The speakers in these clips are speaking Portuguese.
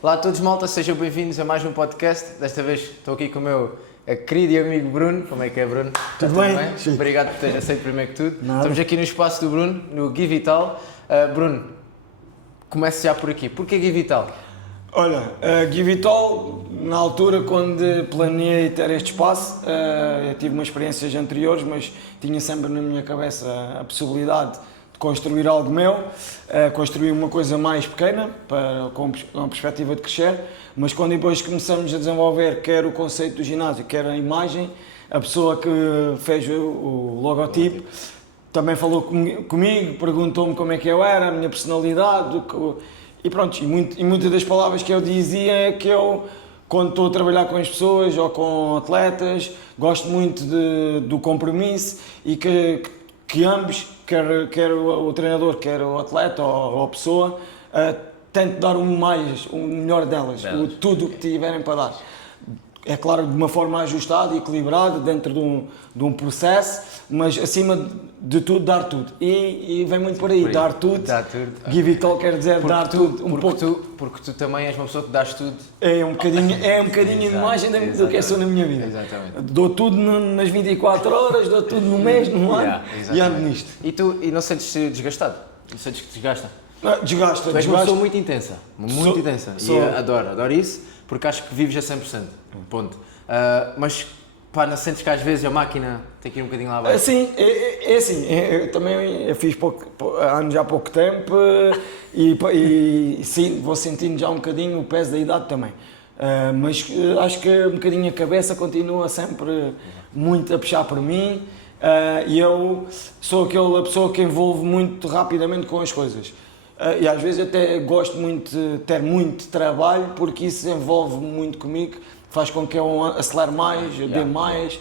Olá a todos, malta, sejam bem-vindos a mais um podcast. Desta vez estou aqui com o meu querido e amigo Bruno. Como é que é, Bruno? Tudo bem? Sim. Obrigado por teres aceito primeiro que tudo. Nada. Estamos aqui no espaço do Bruno, no Gui Vital. Bruno, comece já por aqui. Porquê Gui Vital? Olha, Gui Vital, na altura quando planeei ter este espaço, eu tive umas experiências anteriores, mas tinha sempre na minha cabeça a possibilidade de construir algo meu, construir uma coisa mais pequena, com uma perspectiva de crescer, mas quando depois começamos a desenvolver quer o conceito do ginásio, quer a imagem, a pessoa que fez o logotipo também falou comigo, perguntou-me como é que eu era, a minha personalidade, e pronto, e muitas das palavras que eu dizia é que eu, quando estou a trabalhar com as pessoas ou com atletas, gosto muito do compromisso e que ambos, quer o treinador, quer o atleta ou a pessoa, tente dar o melhor delas, tudo o que tiverem para dar. É claro, de uma forma ajustada e equilibrada, dentro de um processo, mas acima de tudo, dar tudo. E vem muito por aí, dar tudo. Dar tudo. Give it all quer dizer Porque dar tudo. Porque tu também és uma pessoa que dás tudo. É um bocadinho a imagem do que eu sou na minha vida. Exatamente. Dou tudo nas 24 horas, dou tudo no mês, no ano, e ando nisto. E não sentes-te desgastado? Não sentes que te desgasta? Desgasta, Tu és uma desgasta. pessoa muito intensa, muito intensa. sou. E adoro isso, porque acho que vives a 100%. Ponto. Mas, pá, não sentes que às vezes a máquina tem que ir um bocadinho lá abaixo? Sim, é assim, eu também fiz anos há pouco tempo e sim, vou sentindo já um bocadinho o peso da idade também. Mas acho que um bocadinho a cabeça continua sempre muito a puxar por mim e eu sou aquela pessoa que envolve muito rapidamente com as coisas. E às vezes até gosto muito de ter muito trabalho porque isso envolve muito comigo, faz com que eu acelere mais, dê mais,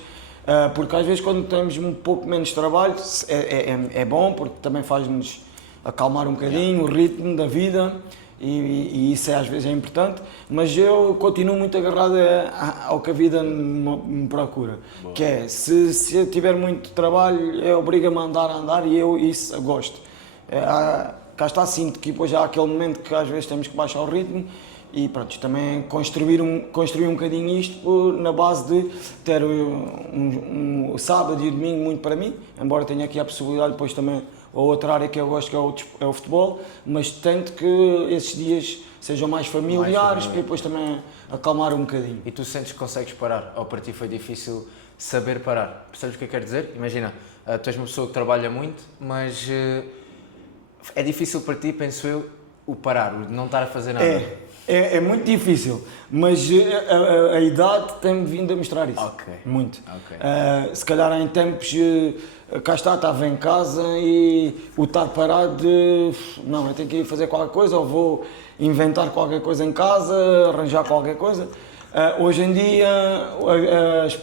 porque às vezes quando temos um pouco menos trabalho é bom porque também faz-nos acalmar um bocadinho o ritmo da vida e isso às vezes é importante, mas eu continuo muito agarrado ao que a vida me procura, que é, se eu tiver muito trabalho, obriga-me a andar e eu isso gosto. Cá está, sinto que depois já há aquele momento que às vezes temos que baixar o ritmo e pronto, também construir um bocadinho isto na base de ter um sábado e domingo muito para mim, embora tenha aqui a possibilidade depois também a outra área que eu gosto que é o futebol, mas tento que esses dias sejam mais familiares para depois também acalmar um bocadinho. E tu sentes que consegues parar? Ou para ti foi difícil saber parar? Percebes o que eu quero dizer? Imagina, tu és uma pessoa que trabalha muito, mas é difícil para ti, penso eu, o parar, o não estar a fazer nada. É muito difícil, mas a idade tem-me vindo a mostrar isso. Ok. Muito. Ok. Se calhar em tempos, cá estava em casa e o estar parado não, eu tenho que ir fazer qualquer coisa ou vou inventar qualquer coisa em casa, arranjar qualquer coisa. Hoje em dia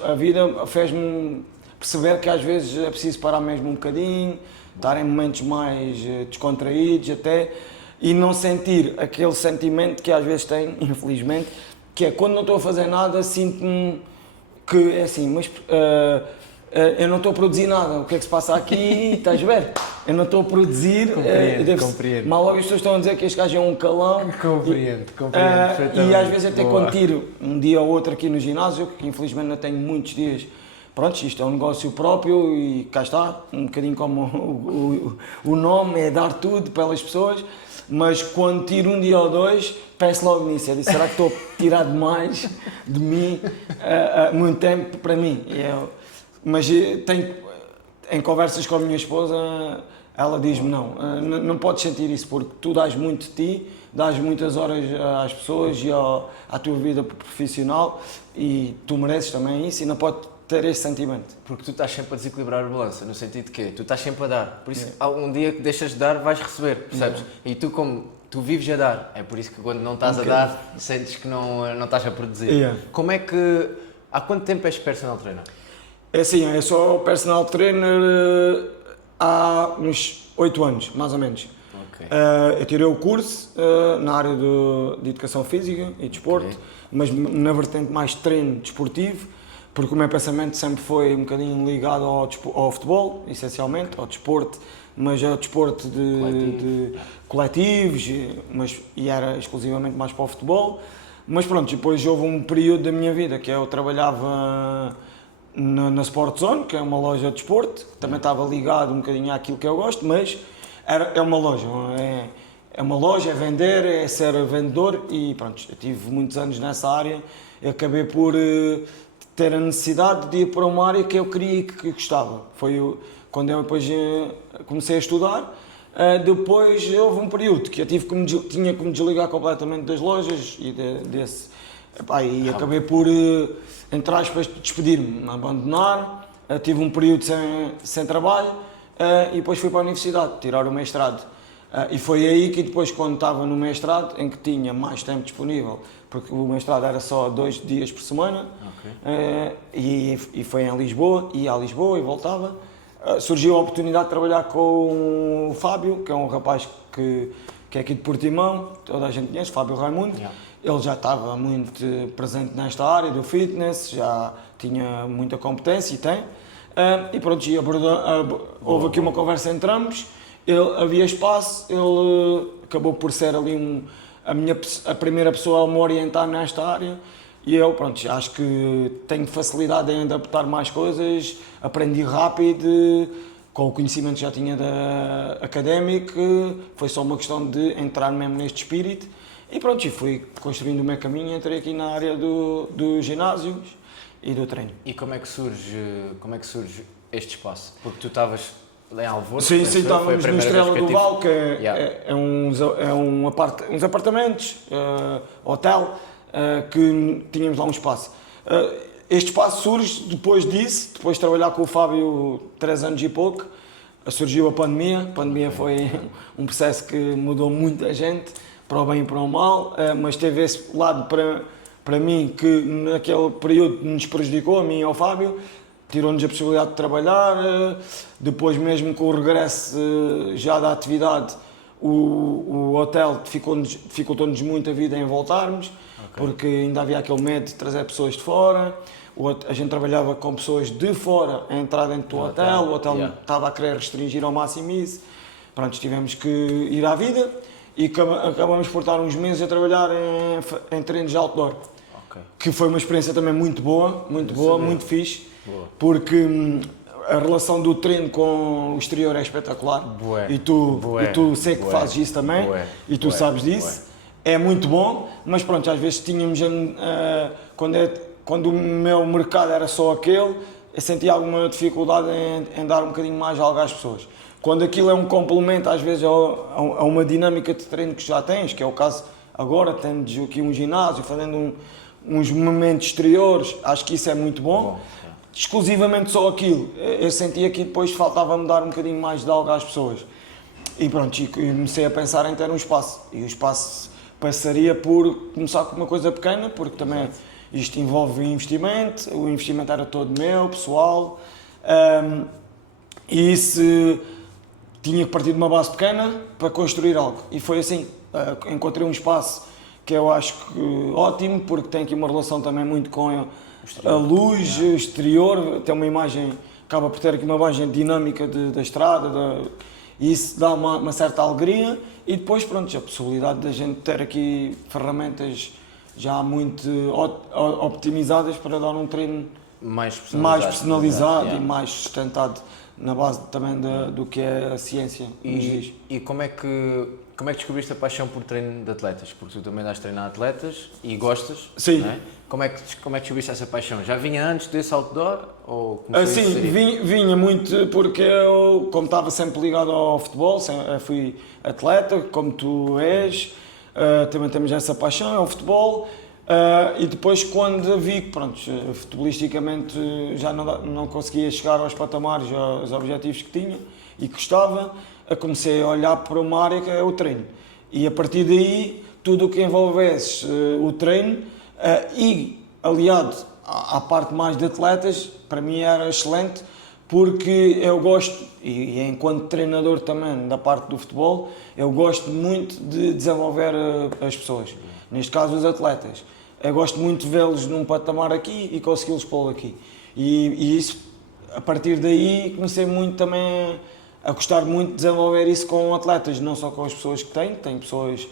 a vida fez-me perceber que às vezes é preciso parar mesmo um bocadinho, estar em momentos mais descontraídos até, e não sentir aquele sentimento que às vezes tenho, infelizmente, que é quando não estou a fazer nada, sinto-me que é assim, mas eu não estou a produzir nada, o que é que se passa aqui? Estás a ver? Eu não estou a produzir, Compreendo. mal logo as pessoas estão a dizer que este gajo é um calão. Compreendo E às vezes até quando tiro um dia ou outro aqui no ginásio, que infelizmente não tenho muitos dias. Pronto, isto é um negócio próprio e cá está, um bocadinho como o nome, é dar tudo pelas pessoas, mas quando tiro um dia ou dois, penso logo nisso, eu disse, será que estou a tirar demais de mim, muito tempo para mim? Mas tenho, em conversas com a minha esposa, ela diz-me, não podes sentir isso, porque tu dás muito de ti, dás muitas horas às pessoas e à tua vida profissional e tu mereces também isso e não podes ter esse sentimento. Porque tu estás sempre a desequilibrar a balança, no sentido de que tu estás sempre a dar, por isso um dia que deixas de dar vais receber, percebes? E tu como tu vives a dar, é por isso que quando não estás a dar sentes que não estás a produzir. Como é que, há quanto tempo és personal trainer? É assim, eu sou personal trainer há uns 8 anos, mais ou menos. Okay. Eu tirei o curso na área de educação física e desporto, mas na vertente mais treino desportivo, porque o meu pensamento sempre foi um bocadinho ligado ao futebol, essencialmente, ao desporto mas é desporto de coletivos, e era exclusivamente mais para o futebol. Mas pronto, depois houve um período da minha vida que eu trabalhava na Sport Zone, que é uma loja de desporto, também estava ligado um bocadinho àquilo que eu gosto, mas é uma loja, é uma loja, é vender, é ser vendedor e pronto, eu tive muitos anos nessa área e acabei por ter a necessidade de ir para uma área que eu queria e que gostava. Foi quando eu depois comecei a estudar. Depois houve um período que eu tinha que me desligar completamente das lojas e e acabei por, entre aspas, despedir-me, abandonar. Tive um período sem trabalho e depois fui para a universidade tirar o mestrado. E foi aí que depois, quando estava no mestrado, em que tinha mais tempo disponível, porque o mestrado era só 2 dias por semana, e foi em Lisboa, ia a Lisboa e voltava. Surgiu a oportunidade de trabalhar com o Fábio, que é um rapaz que é aqui de Portimão, toda a gente conhece, Fábio Raimundo. Ele já estava muito presente nesta área do fitness, já tinha muita competência e tem. E pronto, houve aqui uma conversa entre ambos, havia espaço, ele acabou por ser ali a primeira pessoa a me orientar nesta área. E eu, pronto, acho que tenho facilidade em adaptar mais coisas, aprendi rápido, com o conhecimento que já tinha académico, foi só uma questão de entrar mesmo neste espírito. E pronto, fui construindo o meu caminho, entrei aqui na área dos ginásios e do treino. E como é que surge este espaço? Porque tu estavas em Alvor? Sim, estávamos no Estrela do Val, que é uns apartamentos, hotel, que tínhamos lá um espaço. Este espaço surge depois disso, depois de trabalhar com o Fábio 3 anos e pouco, surgiu a pandemia. A pandemia foi um processo que mudou muita gente, para o bem e para o mal, mas teve esse lado para mim que naquele período nos prejudicou, a mim e ao Fábio, tirou-nos a possibilidade de trabalhar. Depois, mesmo com o regresso já da atividade, o hotel dificultou-nos muito a vida em voltarmos, porque ainda havia aquele medo de trazer pessoas de fora. A gente trabalhava com pessoas de fora a entrar dentro do hotel, o hotel estava a querer restringir ao máximo isso. Pronto, tivemos que ir à vida e acabamos por estar uns meses a trabalhar em treinos de outdoor, que foi uma experiência também muito boa, muito fixe, porque a relação do treino com o exterior é espetacular. E tu sei que fazes isso também, e tu sabes disso. É muito bom, mas pronto, às vezes tínhamos, quando o meu mercado era só aquele, eu sentia alguma dificuldade em dar um bocadinho mais algo às pessoas. Quando aquilo é um complemento, às vezes, a uma dinâmica de treino que já tens, que é o caso agora, temos aqui um ginásio, fazendo uns momentos exteriores, acho que isso é muito bom. Exclusivamente só aquilo, eu sentia que depois faltava-me dar um bocadinho mais de algo às pessoas. E pronto, e comecei a pensar em ter um espaço. E o espaço passaria por começar com uma coisa pequena, porque também isto envolve investimento, o investimento era todo meu, pessoal, e isso tinha que partir de uma base pequena para construir algo. E foi assim, encontrei um espaço que eu acho que ótimo, porque tem aqui uma relação também muito com a luz, o exterior, tem uma imagem, acaba por ter aqui uma imagem dinâmica da estrada, e isso dá uma certa alegria. E depois, pronto, a possibilidade da gente ter aqui ferramentas já muito optimizadas para dar um treino mais personalizado e mais sustentado na base também do que é a ciência. E como é que descobriste a paixão por treino de atletas? Porque tu também dás treino a atletas e gostas. Sim. Não é? Como é que descobriste essa paixão? Já vinha antes desse outdoor? Ou sim, vinha muito porque eu, como estava sempre ligado ao futebol, fui atleta, como tu és, também temos essa paixão, é o futebol. E depois, quando vi que, pronto, futebolisticamente já não conseguia chegar aos patamares, aos objetivos que tinha e que gostava, comecei a olhar para uma área que é o treino. E a partir daí, tudo o que envolvesse o treino e aliado à parte mais de atletas, para mim era excelente, porque eu gosto, e enquanto treinador também da parte do futebol, eu gosto muito de desenvolver as pessoas, neste caso os atletas. Eu gosto muito de vê-los num patamar aqui e consegui-los pô-lo aqui. E isso, a partir daí, comecei muito também a gostar muito de desenvolver isso com atletas, não só com as pessoas que tem pessoas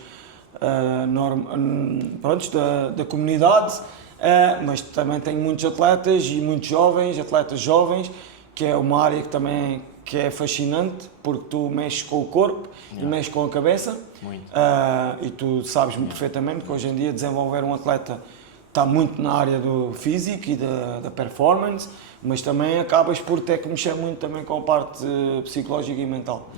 prontos, da comunidade, mas também tenho muitos atletas e muitos jovens, atletas jovens, que é uma área que também que é fascinante, porque tu mexes com o corpo e mexes com a cabeça, e tu sabes perfeitamente que hoje em dia desenvolver um atleta está muito na área do físico e da performance, mas também acabas por ter que mexer muito também com a parte psicológica e mental.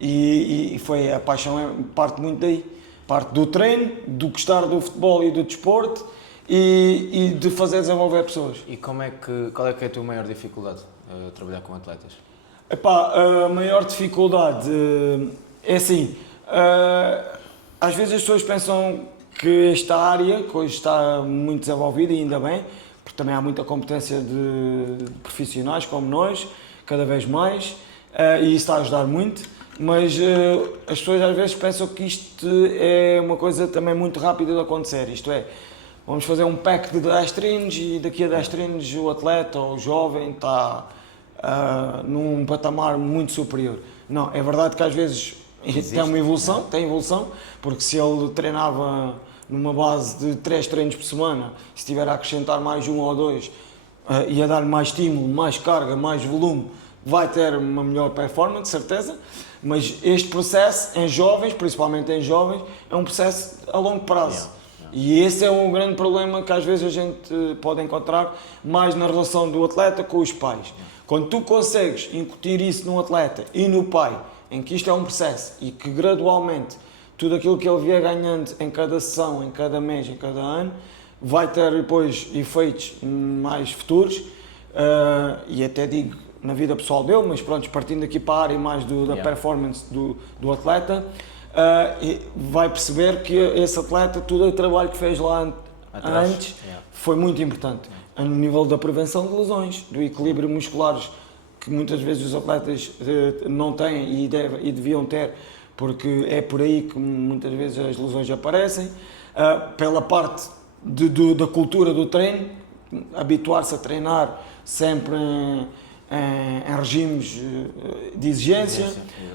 E foi a paixão, parte muito daí, parte do treino, do gostar do futebol e do desporto e de fazer desenvolver pessoas. E qual é que é a tua maior dificuldade a trabalhar com atletas? Epá, a maior dificuldade é assim, às vezes as pessoas pensam que esta área, que hoje está muito desenvolvida e ainda bem, porque também há muita competência de profissionais como nós, cada vez mais, e isso está a ajudar muito, mas as pessoas às vezes pensam que isto é uma coisa também muito rápida de acontecer, isto é, vamos fazer um pack de 10 treinos e daqui a 10 treinos o atleta ou o jovem está num patamar muito superior. Não, é verdade que às vezes tem uma evolução, tem evolução, porque se ele treinava numa base de 3 treinos por semana, se tiver a acrescentar mais um ou dois e a dar mais estímulo, mais carga, mais volume, vai ter uma melhor performance, certeza, mas este processo em jovens, principalmente em jovens, é um processo a longo prazo. E esse é um grande problema que às vezes a gente pode encontrar mais na relação do atleta com os pais. Quando tu consegues incutir isso no atleta e no pai, em que isto é um processo e que gradualmente tudo aquilo que ele vier ganhando em cada sessão, em cada mês, em cada ano, vai ter depois efeitos mais futuros, e até digo na vida pessoal dele, mas pronto, partindo aqui para a área mais da performance do atleta, vai perceber que esse atleta, todo o trabalho que fez lá antes, foi muito importante. A nível da prevenção de lesões, do equilíbrio musculares, que muitas vezes os atletas não têm e deviam ter, porque é por aí que muitas vezes as lesões aparecem. Pela parte da cultura do treino, habituar-se a treinar sempre em regimes de exigência,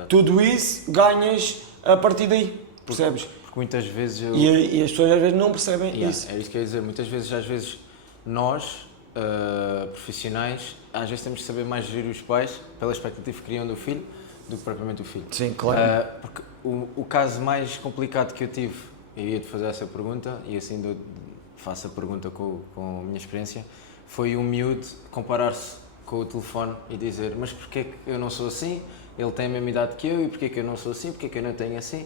tudo isso ganhas a partir daí, percebes? Porque muitas vezes e as pessoas às vezes não percebem isso. É isso que eu ia dizer, muitas vezes nós, profissionais, às vezes temos de saber mais gerir os pais pela expectativa que criam do filho do que propriamente o filho. Sim, claro. Porque o caso mais complicado que eu tive, eu ia-te fazer essa pergunta e assim faço a pergunta com a minha experiência, foi um miúdo comparar-se com o telefone e dizer, mas porquê que eu não sou assim? Ele tem a mesma idade que eu e porquê que eu não sou assim? Porquê que eu não tenho assim?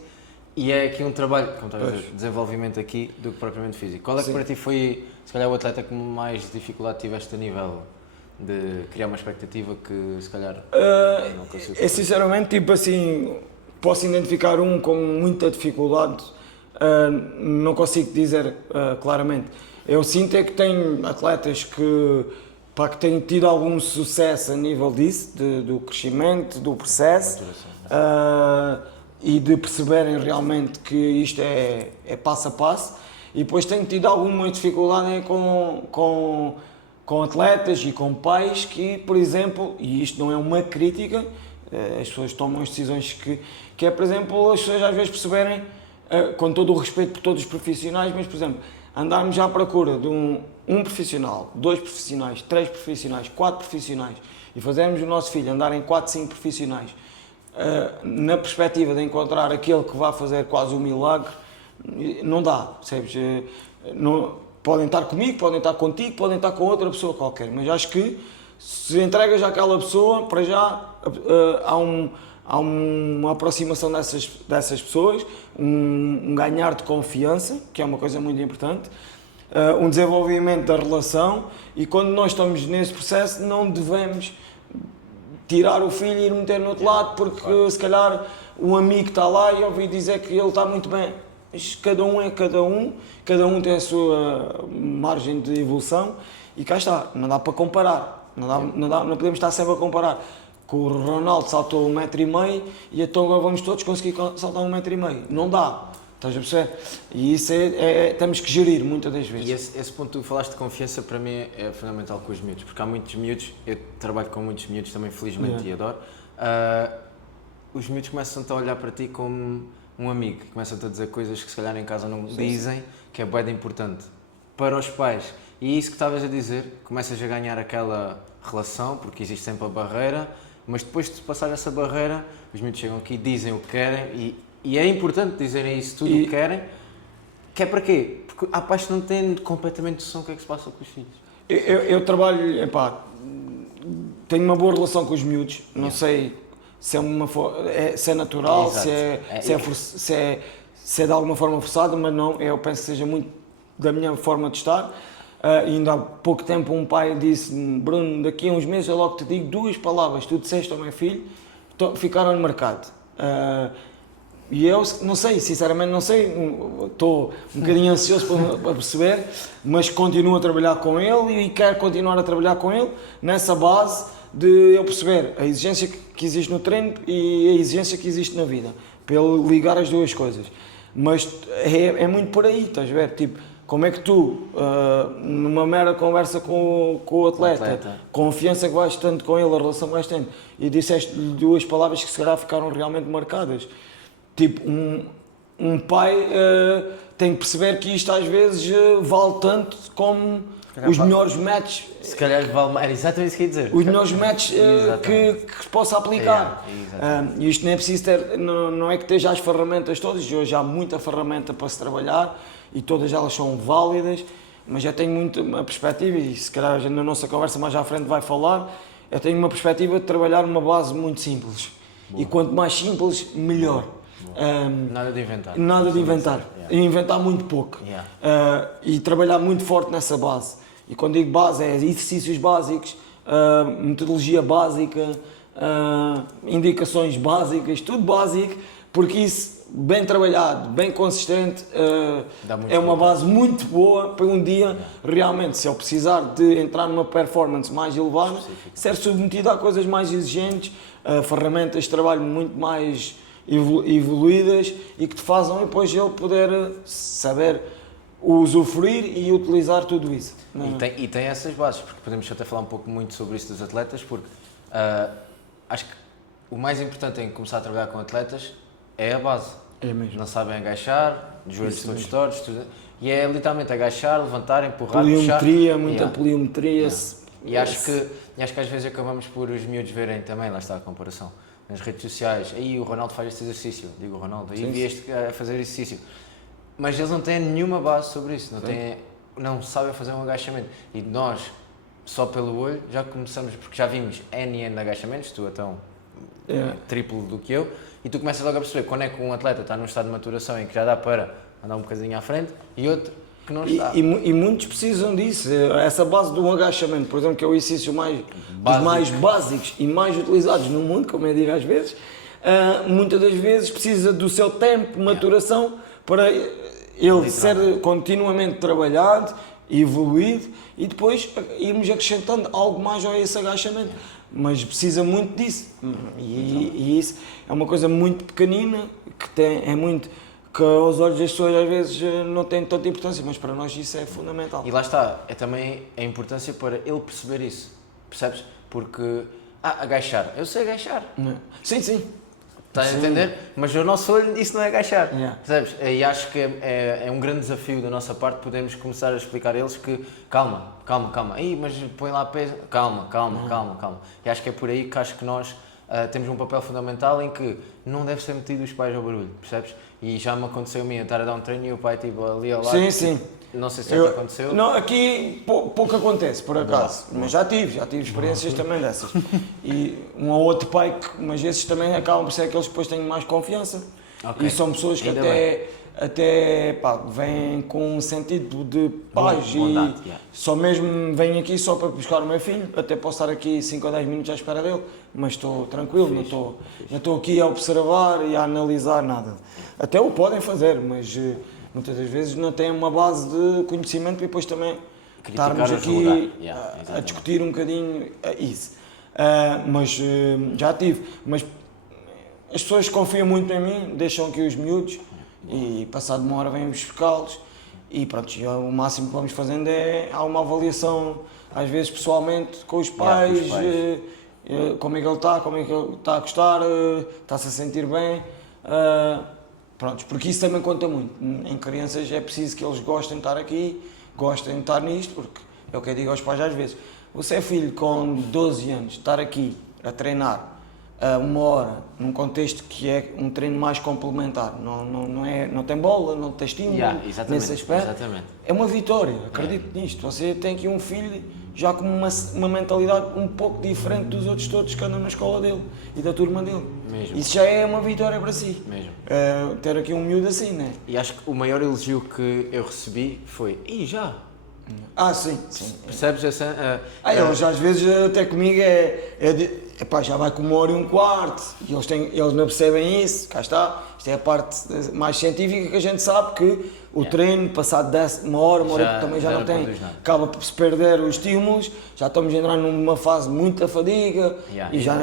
E é aqui um trabalho, como estás a dizer, desenvolvimento aqui do que propriamente físico. Qual é que para ti foi, se calhar, o atleta com mais dificuldade tiveste a nível de criar uma expectativa que, se calhar, não consigo fazer? Sinceramente, tipo assim, posso identificar um com muita dificuldade, não consigo dizer claramente. Eu sinto é que tenho atletas que têm tido algum sucesso a nível disso, do crescimento, do processo, e de perceberem realmente que isto é passo a passo, e depois tenho tido alguma dificuldade com atletas e com pais que, por exemplo, e isto não é uma crítica, as pessoas tomam as decisões que é, por exemplo, as pessoas às vezes perceberem, com todo o respeito por todos os profissionais, mas, por exemplo, andarmos à procura de um profissional, 2 profissionais, 3 profissionais, 4 profissionais, e fazermos o nosso filho andar em 4, 5 profissionais, na perspectiva de encontrar aquele que vai fazer quase um milagre, não dá, percebes? Podem estar comigo, podem estar contigo, podem estar com outra pessoa qualquer, mas acho que se entregas àquela pessoa, para já há uma aproximação dessas pessoas, um ganhar de confiança, que é uma coisa muito importante, um desenvolvimento da relação, e quando nós estamos nesse processo não devemos tirar o filho e ir meter no outro lado, porque se calhar um amigo está lá e ouvi dizer que ele está muito bem. Mas cada um é cada um tem a sua margem de evolução e cá está, não dá para comparar, não podemos estar sempre a comparar. Que o Ronaldo saltou 1,5 m e então agora vamos todos conseguir saltar 1,5 m. Não dá, estás a perceber? E isso temos que gerir muitas das vezes. E esse ponto que tu falaste de confiança para mim é fundamental com os miúdos, porque há muitos miúdos, eu trabalho com muitos miúdos também felizmente e adoro, os miúdos começam-te a olhar para ti como um amigo, começam-te a dizer coisas que se calhar em casa não dizem, que é bem importante para os pais. E isso que estavas a dizer, começas a ganhar aquela relação, porque existe sempre a barreira, mas depois de passar essa barreira, os miúdos chegam aqui, dizem o que querem e é importante dizerem isso tudo o que querem, que é para quê? Porque há pais que não têm completamente noção do que é que se passa com os filhos. Eu trabalho, tenho uma boa relação com os miúdos, não sei se é natural, se é de alguma forma forçada, mas não, eu penso que seja muito da minha forma de estar. Ainda há pouco tempo um pai disse-me: Bruno, daqui a uns meses eu logo te digo 2 palavras, tu disseste ao meu filho, ficaram no mercado. E eu não sei, sinceramente não sei, estou um bocadinho ansioso para perceber, mas continuo a trabalhar com ele e quero continuar a trabalhar com ele nessa base de eu perceber a exigência que existe no treino e a exigência que existe na vida, para ele ligar as duas coisas. Mas é muito por aí, estás a ver? Tipo, como é que tu, numa mera conversa com o atleta, confiança que vais tendo com ele, a relação que vais tendo, e disseste-lhe 2 palavras que se calhar ficaram realmente marcadas. Tipo, um pai tem que perceber que isto às vezes vale tanto como os melhores matches. Se calhar vale mais, exatamente isso que ia dizer. Os melhores matches que se possa aplicar. E isto nem é preciso ter, não é que esteja as ferramentas todas, hoje há muita ferramenta para se trabalhar e todas elas são válidas, mas eu tenho muito uma perspectiva, e se calhar na nossa conversa mais à frente vai falar, eu tenho uma perspectiva de trabalhar numa base muito simples. Boa. E quanto mais simples, melhor. Nada de inventar. Nada de inventar. E inventar muito pouco. E trabalhar muito forte nessa base. E quando digo base, é exercícios básicos, metodologia básica, indicações básicas, tudo básico, porque isso, bem trabalhado, bem consistente, é uma base muito boa para um dia, realmente, se eu precisar de entrar numa performance mais elevada, ser submetido a coisas mais exigentes, ferramentas de trabalho muito mais evoluídas e que te fazem depois ele poder saber usufruir e utilizar tudo isso. E tem essas bases, porque podemos até falar um pouco muito sobre isso dos atletas, porque acho que o mais importante em começar a trabalhar com atletas é a base. É mesmo. Não sabem agachar, de joelhos todos tortos, e é literalmente agachar, levantar, empurrar, poliometria, puxar. Muita poliometria. E acho que às vezes acabamos por os miúdos verem também, lá está a comparação, nas redes sociais, aí o Ronaldo faz este exercício, digo o Ronaldo, aí vi este a fazer exercício. Mas eles não têm nenhuma base sobre isso, não sabem fazer um agachamento. E nós, só pelo olho, já começamos, porque já vimos N agachamentos, tu então triplo do que eu, e tu começas logo a perceber quando é que um atleta está num estado de maturação em que já dá para andar um bocadinho à frente e outro que não está. E muitos precisam disso, essa base do agachamento, por exemplo, que é o exercício dos mais básicos e mais utilizados no mundo, como eu digo às vezes, muitas das vezes precisa do seu tempo de maturação para ele ser continuamente trabalhado, evoluído e depois irmos acrescentando algo mais a esse agachamento. Mas precisa muito disso. E isso é uma coisa muito pequenina, que aos olhos das pessoas às vezes não tem tanta importância, mas para nós isso é fundamental. E lá está, é também a importância para ele perceber isso, percebes? Porque, agachar, eu sei agachar. Sim. Estás a entender? Mas o nosso olho, isso não é agachar, percebes? E acho que é um grande desafio da nossa parte podermos começar a explicar a eles que calma, aí, mas põe lá peso, calma. E acho que é por aí que acho que nós temos um papel fundamental em que não deve ser metido os pais ao barulho, percebes? E já me aconteceu a mim estar a dar um treino e o pai tipo ali ao lado. Sim. Não sei se já te aconteceu. Não, aqui pouco acontece, por acaso. Mas já tive experiências também dessas. E um ou outro pai, mas esses também acabam por ser aqueles que depois têm mais confiança. E são pessoas que até vêm com um sentido de paz bondade, só mesmo vêm aqui só para buscar o meu filho, até posso estar aqui 5 ou 10 minutos à espera dele, mas estou tranquilo, não estou aqui a observar e a analisar nada. Até o podem fazer, mas muitas das vezes não têm uma base de conhecimento e depois também estarmos aqui a discutir um bocadinho isso. Mas já tive. Mas as pessoas confiam muito em mim, deixam aqui os miúdos e passado uma hora vêm buscá-los e pronto, o máximo que vamos fazendo há uma avaliação, às vezes pessoalmente, com os pais. como é que ele está a gostar, está-se a sentir bem. Pronto, porque isso também conta muito. Em crianças é preciso que eles gostem de estar aqui, gostem de estar nisto, porque é o que eu digo aos pais às vezes. Você é filho com 12 anos, estar aqui a treinar uma hora, num contexto que é um treino mais complementar, não tem bola, não tem estímulo, nesse aspecto, é uma vitória, acredito nisto. Você tem aqui um filho já com uma mentalidade um pouco diferente dos outros todos que andam na escola dele e da turma dele. Mesmo. Isso já é uma vitória para si. Mesmo. Ter aqui um miúdo assim, né? E acho que o maior elogio que eu recebi foi: "E já?" Sim. Percebes essa? Eles às vezes até comigo epá, já vai com 1h15 e eles não percebem isso, cá está. Isto é a parte mais científica que a gente sabe que o treino, passado 1 hora, também já não tem, acaba por se perder os estímulos, já estamos a entrar numa fase de muita fadiga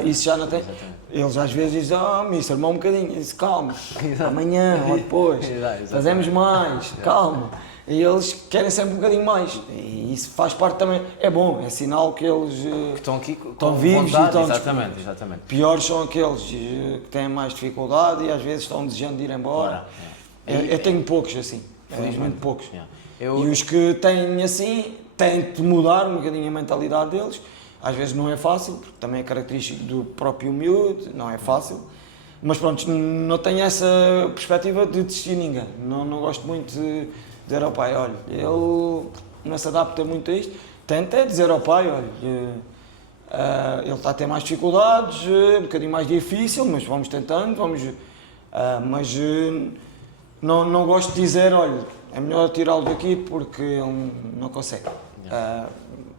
isso já não tem. Exatamente. Eles às vezes dizem, mister, um bocadinho, eu disse, calma, amanhã ou depois, fazemos mais, calma. E eles querem sempre um bocadinho mais, e isso faz parte também, é bom, é sinal que eles que estão aqui estão vivos e estão exatamente. Piores são aqueles que têm mais dificuldade e às vezes estão desejando de ir embora. Eu tenho poucos assim, felizmente poucos. E os que têm assim, têm de mudar um bocadinho a mentalidade deles. Às vezes não é fácil, porque também é característico do próprio miúdo, não é fácil. Mas pronto, não tenho essa perspectiva de desistir de ninguém. Não gosto muito de dizer ao pai, olha, ele não se adapta muito a isto. Tenta dizer ao pai, olha, ele está a ter mais dificuldades, um bocadinho mais difícil, mas vamos tentando, mas não gosto de dizer, olha, é melhor tirá-lo daqui porque ele não consegue.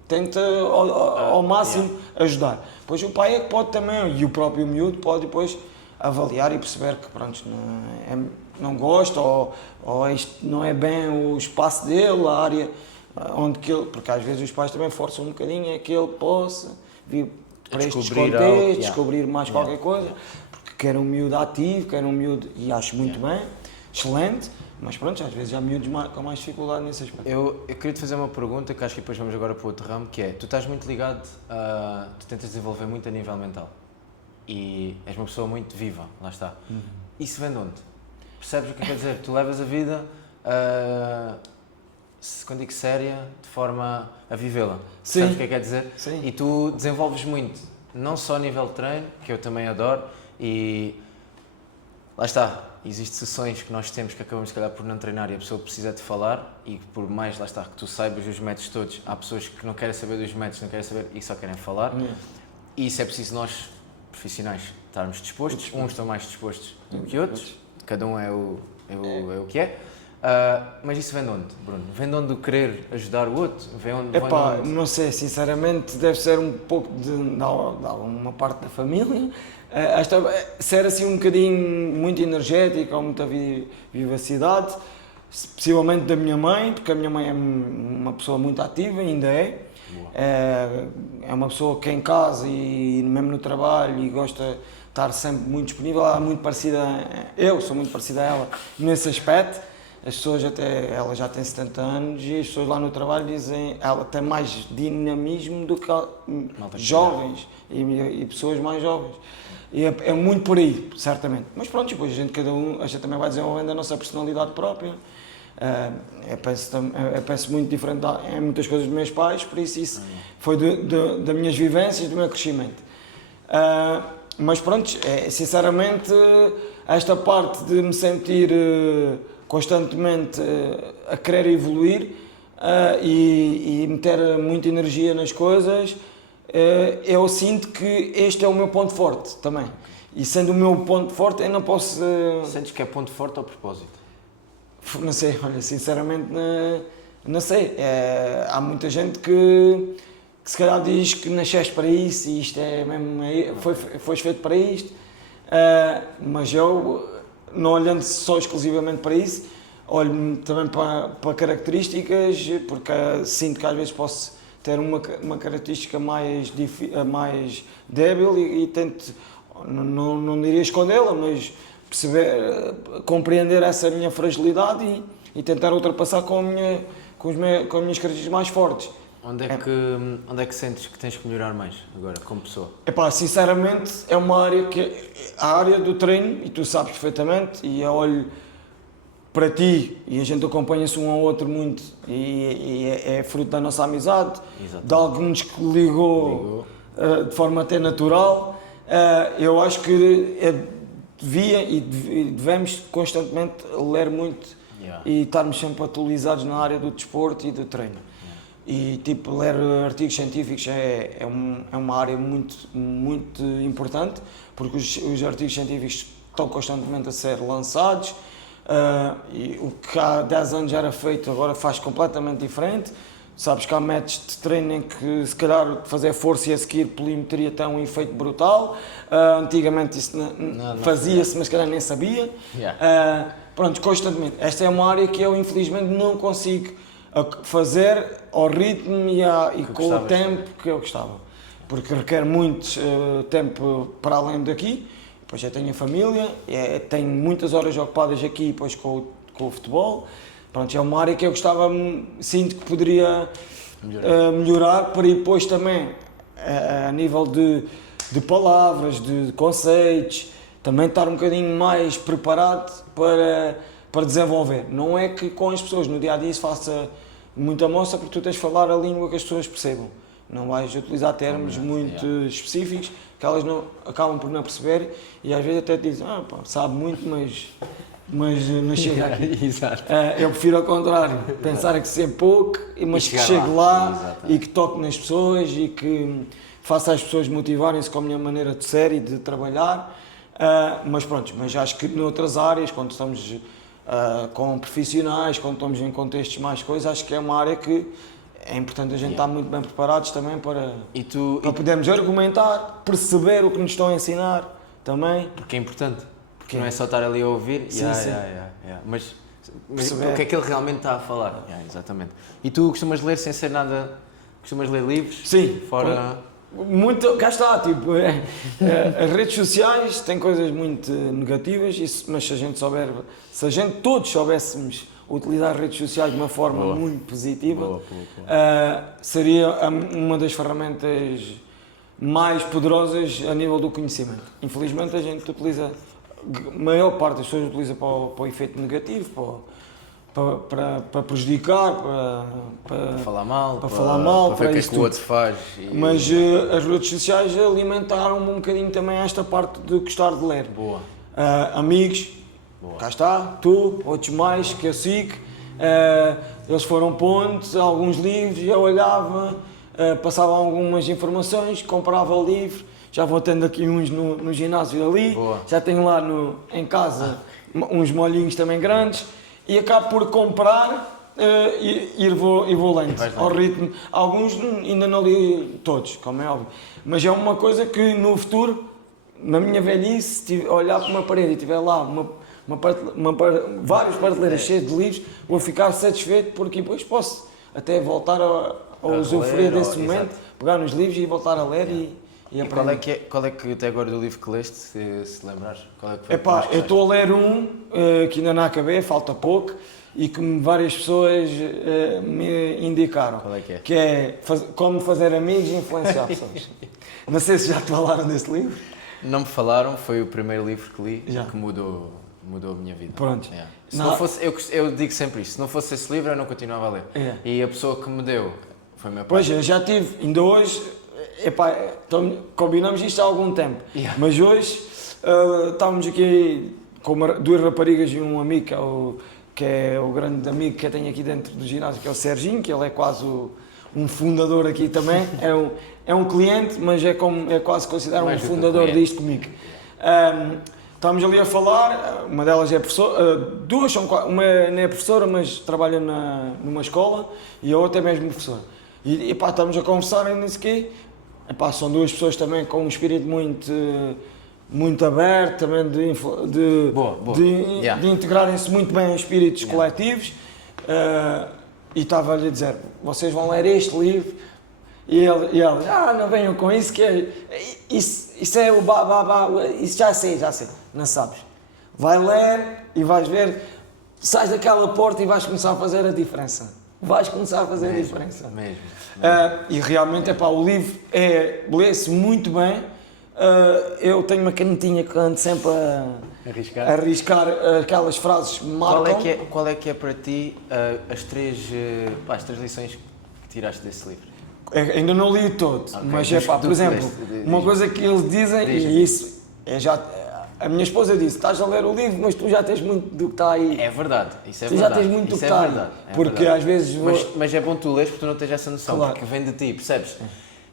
Tenta ao máximo ajudar. Depois o pai é que pode também, e o próprio miúdo pode depois avaliar e perceber que pronto, não gosta ou isto não é bem o espaço dele, a área onde que ele, porque às vezes os pais também forçam um bocadinho é que ele possa vir para estes contextos, descobrir mais qualquer coisa, porque quer um miúdo ativo, quer um miúdo, e acho muito bem, excelente, mas pronto, às vezes há miúdos com mais dificuldade nesse aspecto. Eu queria te fazer uma pergunta que acho que depois vamos agora para outro ramo, que é, tu estás muito ligado, tu tentas desenvolver muito a nível mental e és uma pessoa muito viva, lá está. Isso vem de onde? Percebes o que quer dizer? Tu levas a vida, quando digo séria, de forma a vivê-la. Percebes o que quer dizer? Sim. E tu desenvolves muito, não só a nível de treino, que eu também adoro, e lá está, existem sessões que nós temos que acabamos se calhar por não treinar e a pessoa precisa de falar e por mais, lá está, que tu saibas os métodos todos, há pessoas que não querem saber dos métodos, não querem saber e só querem falar. E isso é preciso nós, profissionais, estarmos dispostos, uns estão mais dispostos do que outros, cada um é o que é. Mas isso vem de onde, Bruno? Vem de onde o querer ajudar o outro? Não sei, sinceramente deve ser um pouco de uma parte da família. Ser assim um bocadinho muito energético ou muita vivacidade, possivelmente da minha mãe, porque a minha mãe é uma pessoa muito ativa, ainda é. É uma pessoa que em casa e mesmo no trabalho e gosta de estar sempre muito disponível, eu sou muito parecido a ela nesse aspecto. As pessoas ela já tem 70 anos e as pessoas lá no trabalho dizem ela tem mais dinamismo do que jovens e pessoas mais jovens. E é muito por aí, certamente. Mas pronto, depois a gente também vai desenvolvendo a nossa personalidade própria. Penso muito diferente em muitas coisas dos meus pais, por isso foi das minhas vivências, do meu crescimento. Mas pronto, sinceramente, esta parte de me sentir constantemente a querer evoluir e meter muita energia nas coisas, eu sinto que este é o meu ponto forte também. E sendo o meu ponto forte, eu não posso... Sentes que é ponto forte ou propósito? Não sei, olha, sinceramente não sei. Há muita gente que se calhar diz que nasceste para isso e isto é mesmo, foi feito para isto, mas eu, não olhando só exclusivamente para isso, olho também para características, porque sinto que às vezes posso ter uma característica mais débil e tento, não diria escondê-la, mas compreender essa minha fragilidade e tentar ultrapassar com as minhas características mais fortes. Onde é que sentes que tens que melhorar mais agora, como pessoa? Epá, sinceramente, é uma área que a área do treino, e tu sabes perfeitamente, e eu olho para ti, e a gente acompanha-se um ao outro muito, e é fruto da nossa amizade, Exatamente. de alguns que ligou de forma até natural. Eu acho que devia e devemos constantemente ler muito e estarmos sempre atualizados na área do desporto e do treino. E tipo, ler artigos científicos é uma área muito importante, porque os artigos científicos estão constantemente a ser lançados, e o que há 10 anos era feito agora faz completamente diferente. Sabes que há métodos de treino em que se calhar fazer força e a seguir polimetria tem um efeito brutal. Antigamente isso fazia-se, mas se calhar nem sabia. Pronto, constantemente. Esta é uma área que eu infelizmente não consigo fazer ao ritmo e com o tempo que eu gostava, porque requer muito tempo para além daqui. Depois eu tenho a família, tenho muitas horas ocupadas aqui depois com o futebol. Pronto, é uma área que eu gostava, sinto que poderia melhorar para ir depois também a nível de palavras, de conceitos, também estar um bocadinho mais preparado para desenvolver. Não é que com as pessoas no dia a dia se faça muita moça, porque tu tens de falar a língua que as pessoas percebam. Não vais utilizar termos muito específicos que elas acabam por não perceber, e às vezes até te dizem, pá, sabe muito, mas não chega aqui. Exato. Eu prefiro ao contrário, pensar que sei pouco, mas que chegue lá e que toque nas pessoas e que faça as pessoas motivarem-se com a minha maneira de ser e de trabalhar. Mas pronto, mas acho que noutras áreas, quando estamos com profissionais, quando estamos em contextos mais coisas, acho que é uma área que é importante a gente estar muito bem preparados também para podermos argumentar, perceber o que nos estão a ensinar também. Porque é importante, porque não é só estar ali a ouvir, sim. Mas o que é que ele realmente está a falar. Exatamente. E tu costumas ler sem ser nada, costumas ler livros? Sim. Fora... Muito, cá está, tipo, as redes sociais têm coisas muito negativas, mas se a gente todos soubéssemos utilizar as redes sociais de uma forma muito positiva, seria uma das ferramentas mais poderosas a nível do conhecimento. Infelizmente a gente utiliza, a maior parte das pessoas utiliza para o efeito negativo, para prejudicar, para falar mal, para ver o que o outro faz. Mas as redes sociais alimentaram-me um bocadinho também esta parte de gostar de ler. Amigos, cá está, tu, outros mais que eu sigo, eles foram pondo alguns livros, eu olhava, passava algumas informações, comprava o livro, já vou tendo aqui uns no ginásio ali, já tenho lá em casa uns molhinhos também grandes. E acabo por comprar e vou lendo, ao ritmo. Alguns ainda não li todos, como é óbvio. Mas é uma coisa que no futuro, na minha velhice, olhar para uma parede e tiver lá várias prateleiras cheias de livros, vou ficar satisfeito, porque depois posso até voltar a usufruir desse momento, pegar nos livros e voltar a ler e aprender. Qual é que até agora do livro que leste, se lembrares? Qual é que foi? Eu estou a ler que ainda não acabei, falta pouco, e que várias pessoas me indicaram. Qual é que é? Que é Como Fazer Amigos e Influenciar Pessoas. Não sei se já te falaram desse livro. Não me falaram, foi o primeiro livro que li que mudou a minha vida. Pronto. Se não fosse, eu digo sempre isto, se não fosse esse livro eu não continuava a ler. E a pessoa que me deu foi o meu pai. Pois, eu já tive, ainda hoje, combinamos isto há algum tempo, mas hoje estávamos aqui com duas raparigas e um amigo que é o grande amigo que eu tenho aqui dentro do ginásio, que é o Serginho, que ele é quase um fundador aqui também, é um cliente, mas é quase considerado um fundador disto comigo. Estávamos ali a falar, uma delas é professora, duas são, uma não é professora, mas trabalha numa escola, e a outra é mesmo professora. E estamos a conversar e não sei o quê. São duas pessoas também com um espírito muito aberto, também de integrarem-se muito bem em espíritos coletivos. E estava-lhe a dizer, vocês vão ler este livro? E ele não venham com isso, que isso é o isso já sei, não sabes. Vai ler e vais ver, sais daquela porta e vais começar a fazer a diferença. vais começar a fazer a Mesmo, diferença. mesmo. E realmente, o livro lê-se muito bem. Eu tenho uma canetinha que ando sempre a arriscar aquelas frases que me marcam. Qual é que é para ti as três lições que tiraste desse livro? Ainda não li todo, mas por exemplo, uma coisa que eles dizem, e isso a minha esposa disse, estás a ler o livro, mas tu já tens muito do que está aí. É verdade, isso é tu verdade. Já tens muito do que é está verdade, aí. Porque às vezes... Mas é bom tu leres porque tu não tens essa noção, Claro. porque vem de ti, percebes?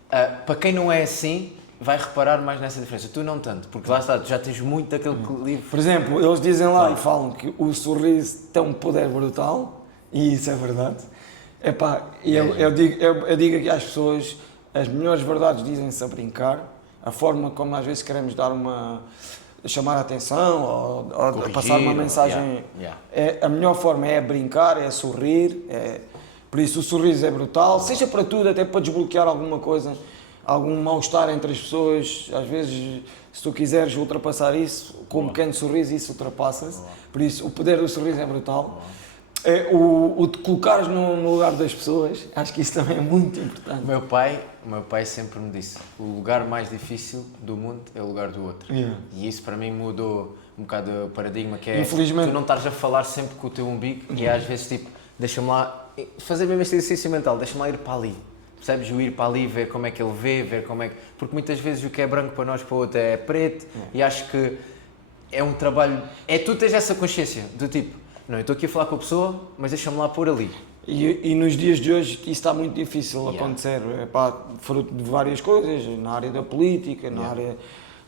Para quem não é assim, vai reparar mais nessa diferença. Tu não tanto, porque lá está, tu já tens muito daquele livro. Por exemplo, eles dizem lá e falam que o sorriso tem um poder brutal, e isso é verdade. Eu digo aqui às pessoas, as melhores verdades dizem-se a brincar, a forma como às vezes queremos chamar a atenção ou passar uma mensagem. A melhor forma é brincar, é sorrir, por isso o sorriso é brutal, seja para tudo, até para desbloquear alguma coisa, algum mal-estar entre as pessoas. Às vezes, se tu quiseres ultrapassar isso, com um pequeno sorriso, isso ultrapassa-se. Por isso, o poder do sorriso é brutal. O de colocares no lugar das pessoas, acho que isso também é muito importante. O meu pai sempre me disse, o lugar mais difícil do mundo é o lugar do outro. E isso para mim mudou um bocado o paradigma, que é Infelizmente. Tu não estás a falar sempre com o teu umbigo e às vezes tipo, deixa-me lá, fazer mesmo este exercício mental, deixa-me lá ir para ali. Percebes? O ir para ali, ver como é que ele vê, ver como é que... Porque muitas vezes o que é branco para nós, para o outro é preto, e acho que é um trabalho... Tu tens essa consciência do tipo, não, eu estou aqui a falar com a pessoa, mas deixa-me lá pôr ali. E nos dias de hoje isso está muito difícil acontecer, fruto de várias coisas, na área da política, na área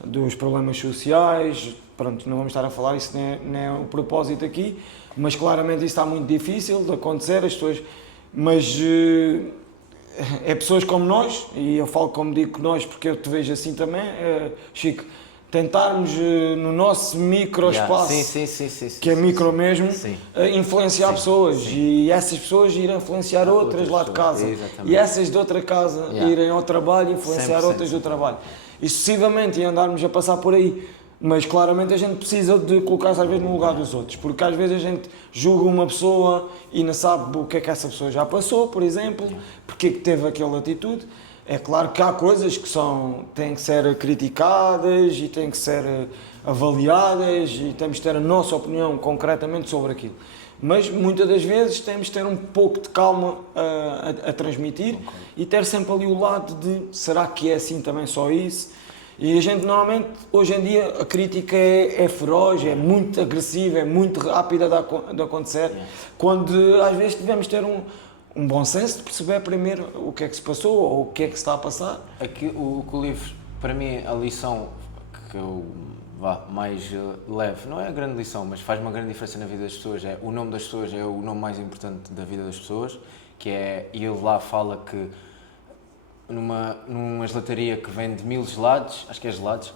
dos problemas sociais. Pronto, não vamos estar a falar, isso nem é o propósito aqui, mas claramente isso está muito difícil de acontecer, as pessoas... Mas é pessoas como nós, e eu falo como digo nós porque eu te vejo assim também, Chico, tentarmos no nosso microespaço, que é micro mesmo, influenciar pessoas e essas pessoas irem influenciar outras lá de casa e essas de outra casa irem ao trabalho e influenciar outras do trabalho e sucessivamente, e andarmos a passar por aí. Mas claramente a gente precisa de colocar-se às vezes no lugar dos outros, porque às vezes a gente julga uma pessoa e não sabe o que é que essa pessoa já passou, por exemplo, porque é que teve aquela atitude. É claro que há coisas que têm que ser criticadas e têm que ser avaliadas e temos que ter a nossa opinião concretamente sobre aquilo. Mas muitas das vezes temos que ter um pouco de calma a transmitir e ter sempre ali o lado de será que é assim também só isso? E a gente normalmente, hoje em dia, a crítica é feroz, é muito agressiva, é muito rápida de acontecer, quando às vezes devemos ter um bom senso de perceber primeiro o que é que se passou ou o que é que se está a passar. O livro, para mim, a lição que eu mais levo, não é a grande lição, mas faz uma grande diferença na vida das pessoas, o nome das pessoas é o nome mais importante da vida das pessoas, e ele lá fala que numa gelataria que vende 1000 gelados, acho que é gelados,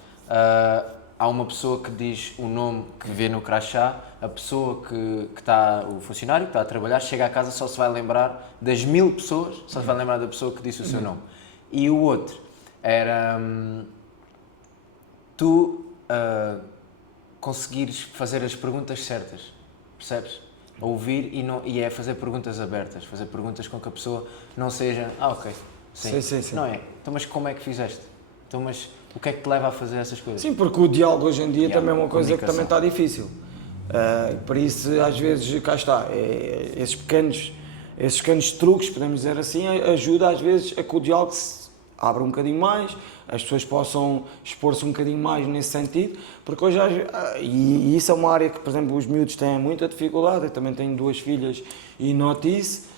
há uma pessoa que diz o nome que vê no crachá, a pessoa que está, o funcionário que está a trabalhar, chega a casa só se vai lembrar das 1000 pessoas, só se vai lembrar da pessoa que disse o seu nome. E o outro era tu conseguires fazer as perguntas certas, percebes? Ouvir e é fazer perguntas abertas, fazer perguntas com que a pessoa não seja, ok. Sim. Não é? Então, mas como é que fizeste? Então, mas o que é que te leva a fazer essas coisas? Sim, porque o diálogo hoje em dia também é uma coisa que também está difícil. Por isso, às vezes, cá está, esses pequenos truques, podemos dizer assim, ajuda às vezes a que o diálogo se abra um bocadinho mais, as pessoas possam expor-se um bocadinho mais nesse sentido, porque hoje, e isso é uma área que, por exemplo, os miúdos têm muita dificuldade, eu também tenho 2 filhas e noto isso.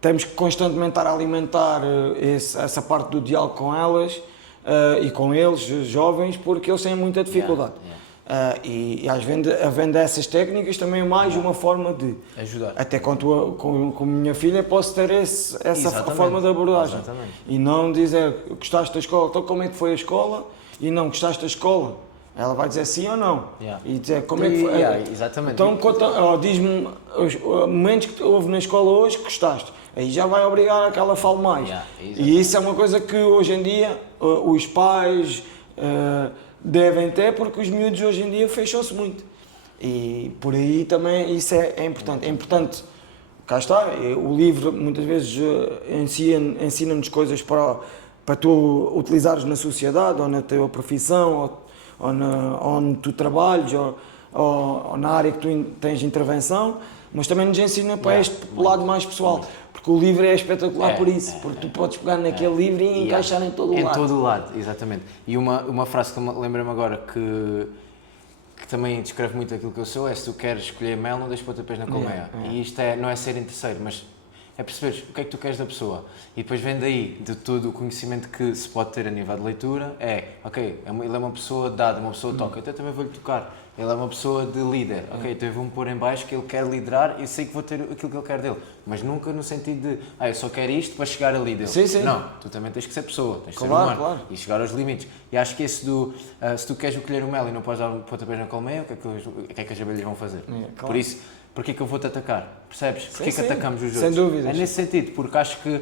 Temos que constantemente estar a alimentar essa parte do diálogo com elas e com eles, jovens, porque eles têm muita dificuldade. E havendo essas técnicas também é mais uma forma de ajudar. Até com a minha filha posso ter essa forma de abordagem. Exatamente. E não dizer gostaste da escola, então como é que foi a escola? E não gostaste da escola? Ela vai dizer sim ou não. E dizer como é que foi. Exatamente. Então diz-me os momentos que houve na escola hoje que gostaste. Aí já vai obrigar a que ela fale mais. E isso é uma coisa que hoje em dia os pais devem ter, porque os miúdos hoje em dia fecham-se muito. E por aí também isso é importante. É importante cá está, o livro muitas vezes ensina-nos coisas para tu utilizares na sociedade, ou na tua profissão, ou onde tu trabalhas, ou na área que tu tens intervenção, mas também nos ensina para este lado mais pessoal, porque o livro é espetacular por isso, porque tu podes pegar naquele livro e encaixar em todo o lado. Em todo o lado, exatamente. E uma frase que lembro-me agora que também descreve muito aquilo que eu sou é: se tu queres escolher mel, não deixes pontapés na colmeia. E isto não é ser interesseiro, mas é perceberes o que é que tu queres da pessoa. E depois vem daí, de todo o conhecimento que se pode ter a nível de leitura, ok, ele é uma pessoa dada, uma pessoa toca, então eu também vou-lhe tocar. Ele é uma pessoa de líder, ok, então eu vou-me pôr em baixo que ele quer liderar e sei que vou ter aquilo que ele quer dele. Mas nunca no sentido de, eu só quero isto para chegar ali dele. Sim. Não, tu também tens que ser pessoa, tens que ser humano e chegar aos limites. E acho que esse se tu queres colher o mel e não podes dar pontapés na colmeia, o que é que as abelhas vão fazer? Claro. Por isso, porquê que eu vou-te atacar? Percebes? Porquê que atacamos os outros? Sem dúvidas. É nesse sentido, porque acho que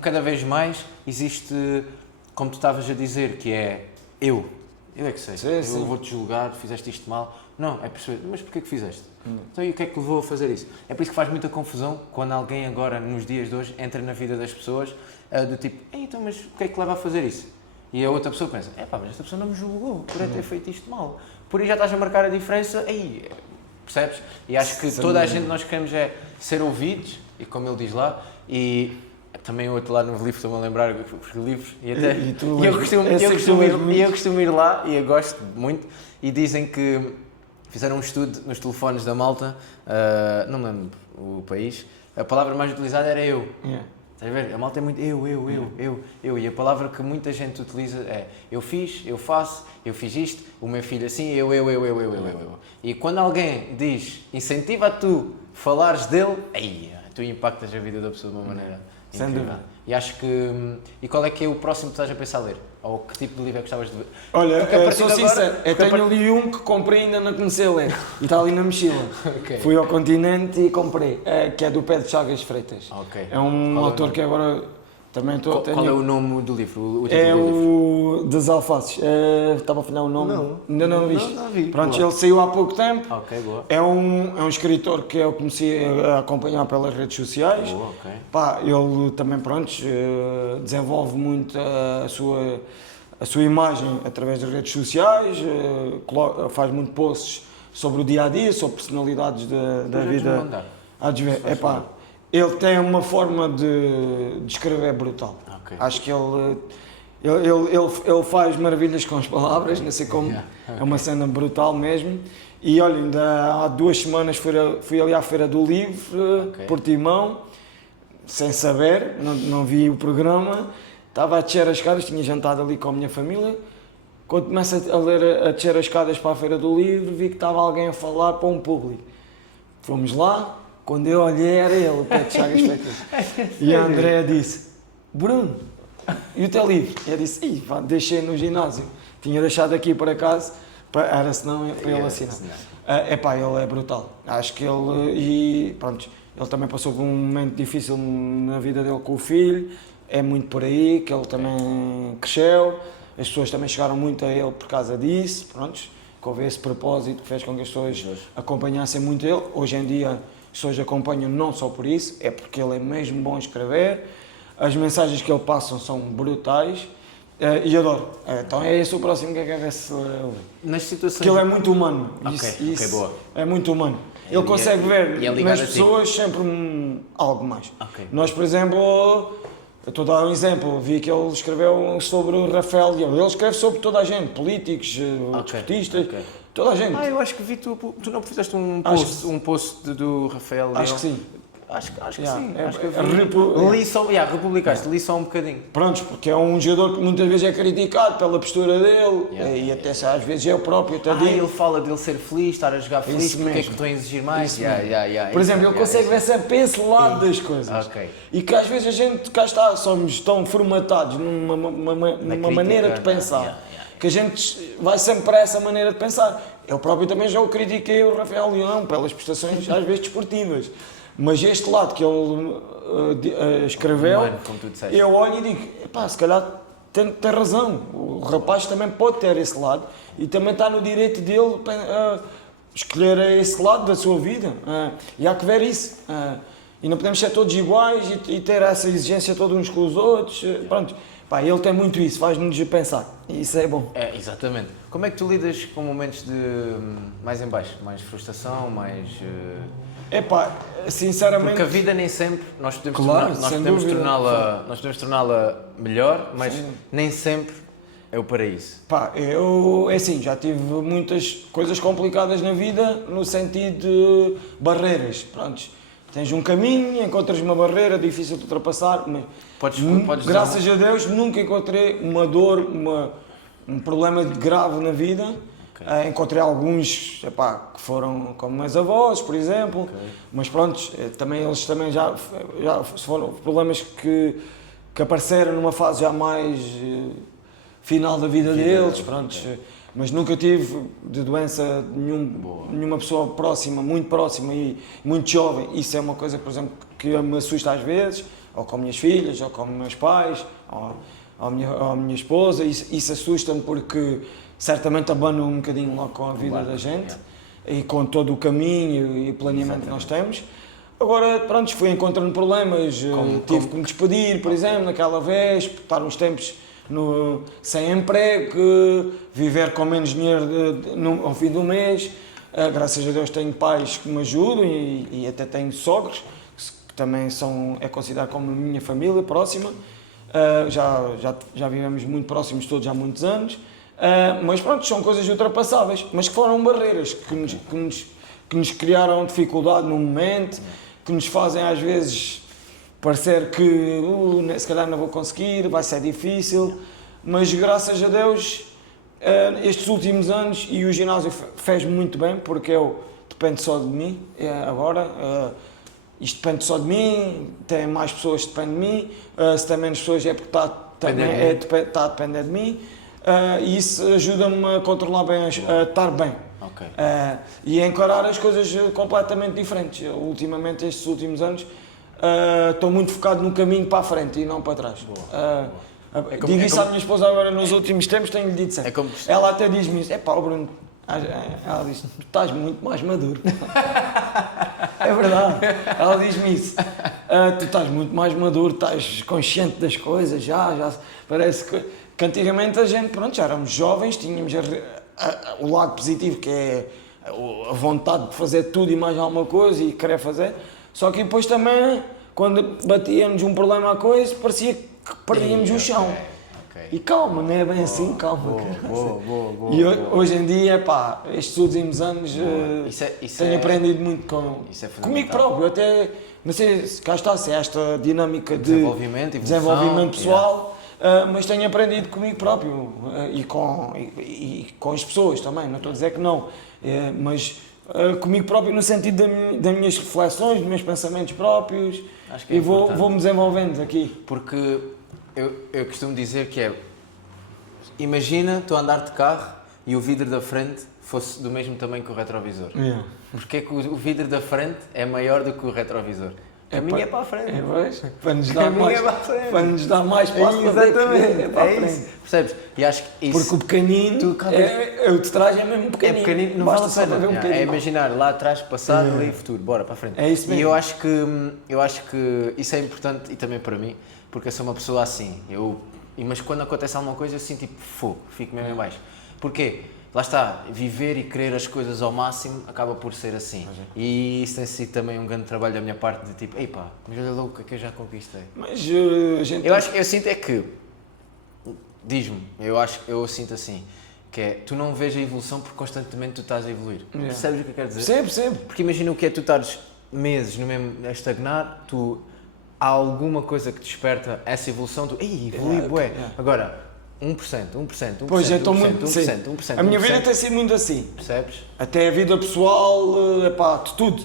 cada vez mais existe, como tu estavas a dizer, que é eu é que sei, eu vou-te julgar, fizeste isto mal. Não, é perceber, mas porquê que fizeste? Então e o que é que levou a fazer isso? É por isso que faz muita confusão quando alguém agora, nos dias de hoje, entra na vida das pessoas do tipo, então mas o que é que leva a fazer isso? E a outra pessoa pensa, mas esta pessoa não me julgou por ter feito isto mal. Por aí já estás a marcar a diferença, percebes? E acho que toda a gente, nós queremos ser ouvidos, e como ele diz lá, e também o outro lado no livro, estou-me a lembrar, porque livros, eu costumo ir lá, e eu gosto muito, e dizem que fizeram um estudo nos telefones da malta, não me lembro o país, a palavra mais utilizada era eu. Estás a ver? A malta é muito eu. E a palavra que muita gente utiliza é eu fiz, eu faço, eu fiz isto, o meu filho assim, eu. E quando alguém diz, incentiva a tu falares dele, tu impactas a vida da pessoa de uma maneira incrível. E acho que... E qual é que é o próximo que estás a pensar a ler? Ou que tipo de livro é que gostavas de ver? Olha, sou sincero, eu tenho ali um que comprei e ainda não comecei a ler. E está ali na mochila. Fui ao continente e comprei, que é do Pedro Chagas Freitas. É um autor que agora também estou... Qual é o nome do livro? É o Das Alfaces. Estava a afinar o nome? Não. Ainda não viste? Não vi. Pronto, ele saiu há pouco tempo. Boa. É um escritor que eu comecei a acompanhar pelas redes sociais. Ele também, desenvolve muito a sua imagem através das redes sociais, faz muito posts sobre o dia-a-dia, sobre personalidades da vida. Ele tem uma forma de escrever brutal. Acho que ele faz maravilhas com as palavras, não sei como, é uma cena brutal mesmo. E olha, ainda há 2 semanas fui ali à Feira do Livro, Portimão, sem saber, não vi o programa, estava a descer as escadas, tinha jantado ali com a minha família. Quando começo a descer as escadas para a Feira do Livro, vi que estava alguém a falar para um público. Fomos lá. Quando eu olhei, era ele, o Pedro Chagas Freitas. E a Andréa disse, Bruno, e o teu livro? E eu disse, deixei no ginásio. Tinha deixado aqui por acaso, era senão para ele assinar. Ele é brutal. Acho que ele também passou por um momento difícil na vida dele com o filho. É muito por aí, que ele também cresceu. As pessoas também chegaram muito a ele por causa disso. Que houve esse propósito que fez com que as pessoas acompanhassem muito ele. Hoje em dia, as pessoas acompanham não só por isso, é porque ele é mesmo bom a escrever, as mensagens que ele passa são brutais e adoro. Então é esse o próximo que eu quero ver se nas situações... Porque ele é muito humano. Boa. É muito humano. Ele consegue ver nas pessoas sempre algo mais. Nós, por exemplo, eu estou a dar um exemplo, vi que ele escreveu sobre o Rafael Leão. Ele escreve sobre toda a gente, políticos, desportistas. Toda a gente. Eu acho que vi tu não fizeste um post do Rafael Leão. Acho que sim. Acho que sim. Acho que republicaste, li só um bocadinho. Prontos, porque é um jogador que muitas vezes é criticado pela postura dele e até às vezes é o próprio. Ele fala dele ser feliz, estar a jogar feliz, porque é que estão a exigir mais. Por exemplo, ele consegue ver sempre esse lado das coisas. E que às vezes a gente, cá está, somos tão formatados numa maneira de pensar. Que a gente vai sempre para essa maneira de pensar. Eu próprio também já o critiquei, o Rafael Leão, pelas prestações às vezes desportivas. Mas este lado que ele escreveu, eu olho e digo, se calhar tem razão. O rapaz também pode ter esse lado e também está no direito dele escolher esse lado da sua vida. E há que ver isso. E não podemos ser todos iguais e ter essa exigência todos uns com os outros. Pronto, pá, ele tem muito isso, faz-nos pensar. E isso é bom. É, exatamente. Como é que tu lidas com momentos de mais em baixo? Mais frustração, mais... É pá, sinceramente... Porque a vida nem sempre nós podemos Claro, nós sem podemos dúvida. nós podemos torná-la melhor, mas nem sempre é o paraíso. Pá, é assim, já tive muitas coisas complicadas na vida no sentido de barreiras. Prontos, tens um caminho, encontras uma barreira difícil de ultrapassar, mas Podes graças a Deus nunca encontrei uma dor, um problema grave na vida. Encontrei alguns que foram como meus avós, por exemplo, mas pronto, eles também já foram problemas que apareceram numa fase já mais final da vida deles, pronto, mas nunca tive de doença nenhuma pessoa próxima, muito próxima e muito jovem. Isso é uma coisa, por exemplo, que me assusta às vezes, ou com minhas filhas, ou com meus pais, ou a minha esposa. Isso assusta-me porque certamente abana um bocadinho logo com a vida da gente e com todo o caminho e planeamento que nós temos. Agora, pronto, fui encontrando problemas, tive que me despedir, por exemplo, naquela vez, estar uns tempos sem emprego, viver com menos dinheiro ao fim do mês. Graças a Deus tenho pais que me ajudam e até tenho sogros, que também é considerado como a minha família próxima. Já vivemos muito próximos todos há muitos anos. Mas pronto, são coisas ultrapassáveis, mas que foram barreiras que nos criaram dificuldade no momento, que nos fazem às vezes parecer que se calhar não vou conseguir, vai ser difícil, mas graças a Deus estes últimos anos, e o ginásio fez-me muito bem, porque depende só de mim agora, isto depende só de mim, tem mais pessoas que dependem de mim, se tem menos pessoas é porque está a depender de mim. E isso ajuda-me a controlar bem, a estar bem. Okay. E a encarar as coisas completamente diferentes. Ultimamente, estes últimos anos, estou muito focado no caminho para a frente e não para trás. Digo isso à minha esposa agora nos últimos tempos, tenho-lhe dito sempre. Ela até diz-me isso, Bruno, ela diz, tu estás muito mais maduro. É verdade, ela diz-me isso. Tu estás muito mais maduro, estás consciente das coisas, já parece que antigamente a gente, pronto, já éramos jovens, tínhamos o lado positivo, que é a vontade de fazer tudo e mais alguma coisa e querer fazer, só que depois também, quando batíamos um problema à coisa, parecia que perdíamos o chão. E calma, não é bem assim, calma. Boa. E hoje em dia, estes últimos anos, tenho aprendido muito comigo próprio, até, não sei se cá está, se é esta dinâmica de desenvolvimento pessoal. Mas tenho aprendido comigo próprio e com as pessoas também, não estou a dizer que não, mas comigo próprio no sentido das minhas reflexões, dos meus pensamentos próprios, e vou-me desenvolvendo aqui. Porque eu costumo dizer que imagina tu andar de carro e o vidro da frente fosse do mesmo tamanho que o retrovisor. Porque é que o vidro da frente é maior do que o retrovisor? Caminho é para a frente. Para nos dar mais passo para ver para a frente. Percebes? E acho que isso... Porque o pequenino, o de trás é mesmo pequenino. É pequenino, não vale a pena. É imaginar lá atrás, passado e futuro. Bora para a frente. É isso mesmo. E eu acho que isso é importante e também para mim, porque eu sou uma pessoa assim. Mas quando acontece alguma coisa eu sinto tipo fogo, fico mesmo em baixo. Porquê? Lá está, viver e querer as coisas ao máximo acaba por ser assim. E isso tem sido também um grande trabalho da minha parte, de tipo, mas olha lá o que eu já conquistei. Mas a gente... Eu sinto é que, diz-me, eu sinto assim, que é, tu não vês a evolução porque constantemente tu estás a evoluir. Percebes o que eu quero dizer? Percebo. Porque imagina o que é tu estares meses no mesmo a estagnar, há alguma coisa que desperta essa evolução, evolui, bué. Agora, 1%. Pois, eu estou muito... 1%. A minha vida tem sido muito assim. Percebes? Até a vida pessoal, de tudo.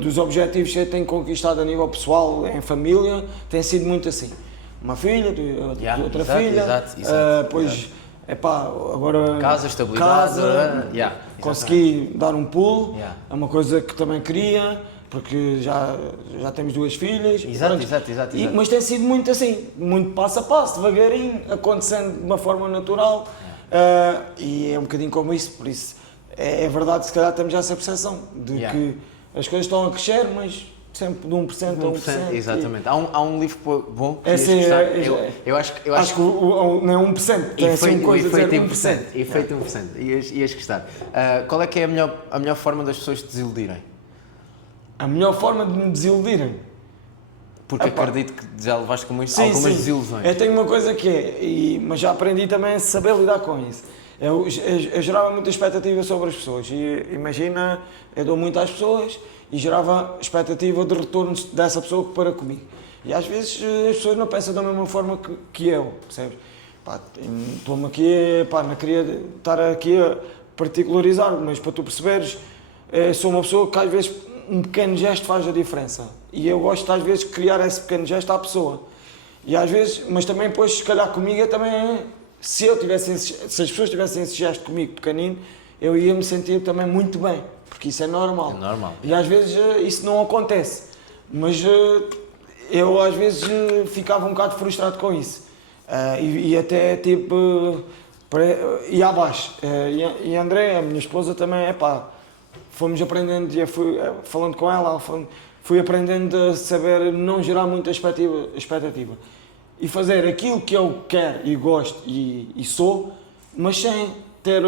Dos objetivos que eu tenho conquistado a nível pessoal, em família, tem sido muito assim. Uma filha, outra filha. Exato. Depois, agora... Casa, estabilidade. Consegui dar um pulo. É uma coisa que também queria. Porque já temos 2 filhas. Exato. Mas tem sido muito assim, muito passo a passo, devagarinho, acontecendo de uma forma natural. E é um bocadinho como isso, por isso é verdade que se calhar temos essa percepção de que as coisas estão a crescer, mas sempre de 1% a 1%. Exatamente. Há um livro bom que Esse ias gostar. é- Eu acho que não é 1%, tem assim coisa de dizer 1%. Efeito 1%. Ias gostar. Qual é que é a melhor forma das pessoas te desiludirem? A melhor forma de me desiludirem. Porque Epá. acredito que já levaste com algumas Sim. desilusões. Eu tenho uma coisa que mas já aprendi também a saber lidar com isso. Eu gerava muita expectativa sobre as pessoas. E imagina, eu dou muito às pessoas e gerava expectativa de retorno dessa pessoa para comigo. E às vezes as pessoas não pensam da mesma forma que eu, percebes? Estou-me aqui, não queria estar aqui a particularizar, mas para tu perceberes, sou uma pessoa que às vezes um pequeno gesto faz a diferença. E eu gosto às vezes de criar esse pequeno gesto à pessoa. E às vezes, mas também depois, se calhar comigo, eu também, se as pessoas tivessem esse gesto comigo pequenino, eu ia me sentir também muito bem, porque isso é normal. É normal. E às vezes isso não acontece. Mas eu às vezes ficava um bocado frustrado com isso. E até tipo, ia abaixo. E a André, a minha esposa também, fomos aprendendo, falando com ela, fui aprendendo a saber não gerar muita expectativa e fazer aquilo que eu quero e gosto e sou, mas sem ter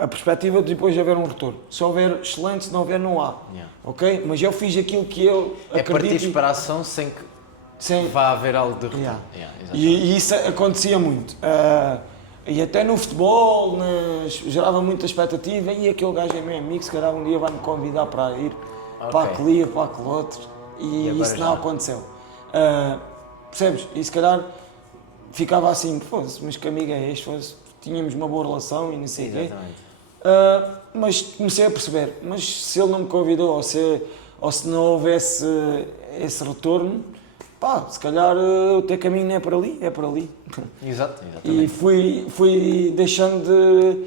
a perspectiva de depois haver um retorno. Se houver, excelente, se não houver, não há. Yeah. Ok? Mas eu fiz aquilo que eu acredito. Partir para a ação sem que vá haver algo de retorno. E isso acontecia muito. E até no futebol gerava muita expectativa e aquele gajo é meu amigo, se calhar um dia vai-me convidar para ir para aquele ou para aquele outro e isso não aconteceu. Percebes? E se calhar ficava assim, mas que amigo é este? Tínhamos uma boa relação e não sei o quê. Mas comecei a perceber, mas se ele não me convidou ou se não houvesse esse retorno, se calhar o teu caminho não é por ali, é por ali. Exatamente. E fui deixando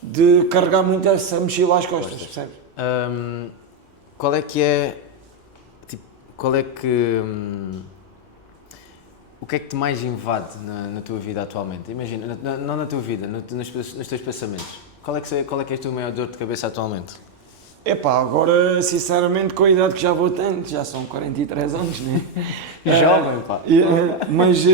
de carregar muito essa mochila às costas, percebes? Qual é que é, tipo, o que é que te mais invade na tua vida atualmente? Imagina, não na tua vida, nos teus pensamentos. Qual é que é a tua maior dor de cabeça atualmente? Agora, sinceramente, com a idade que já vou tendo, já são 43 anos, né? Jovem, pá. Mas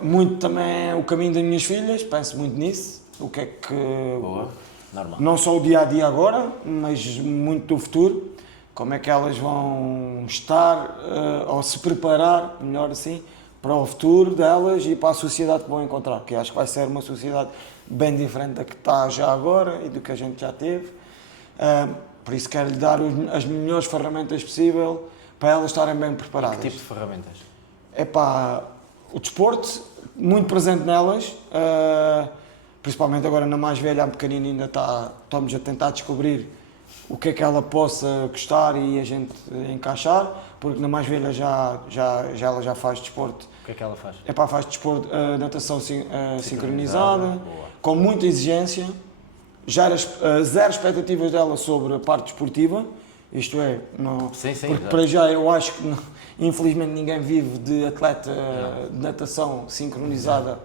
muito também o caminho das minhas filhas, penso muito nisso. O que é que... Boa, normal. Não só o dia-a-dia agora, mas muito do futuro. Como é que elas vão estar, ou se preparar, melhor assim, para o futuro delas e para a sociedade que vão encontrar. Que acho que vai ser uma sociedade bem diferente da que está já agora e do que a gente já teve. Por isso quero-lhe dar as melhores ferramentas possível para elas estarem bem preparadas. Que tipo de ferramentas? O desporto, muito presente nelas, principalmente agora na mais velha, a pequenina ainda estamos a tentar descobrir o que é que ela possa gostar e a gente encaixar, porque na mais velha ela já faz desporto. O que é que ela faz? Faz desporto, natação sincronizada, com muita exigência. Gera zero expectativas dela sobre a parte desportiva, isto é, não, sim, porque para já eu acho que infelizmente ninguém vive de atleta de natação sincronizada,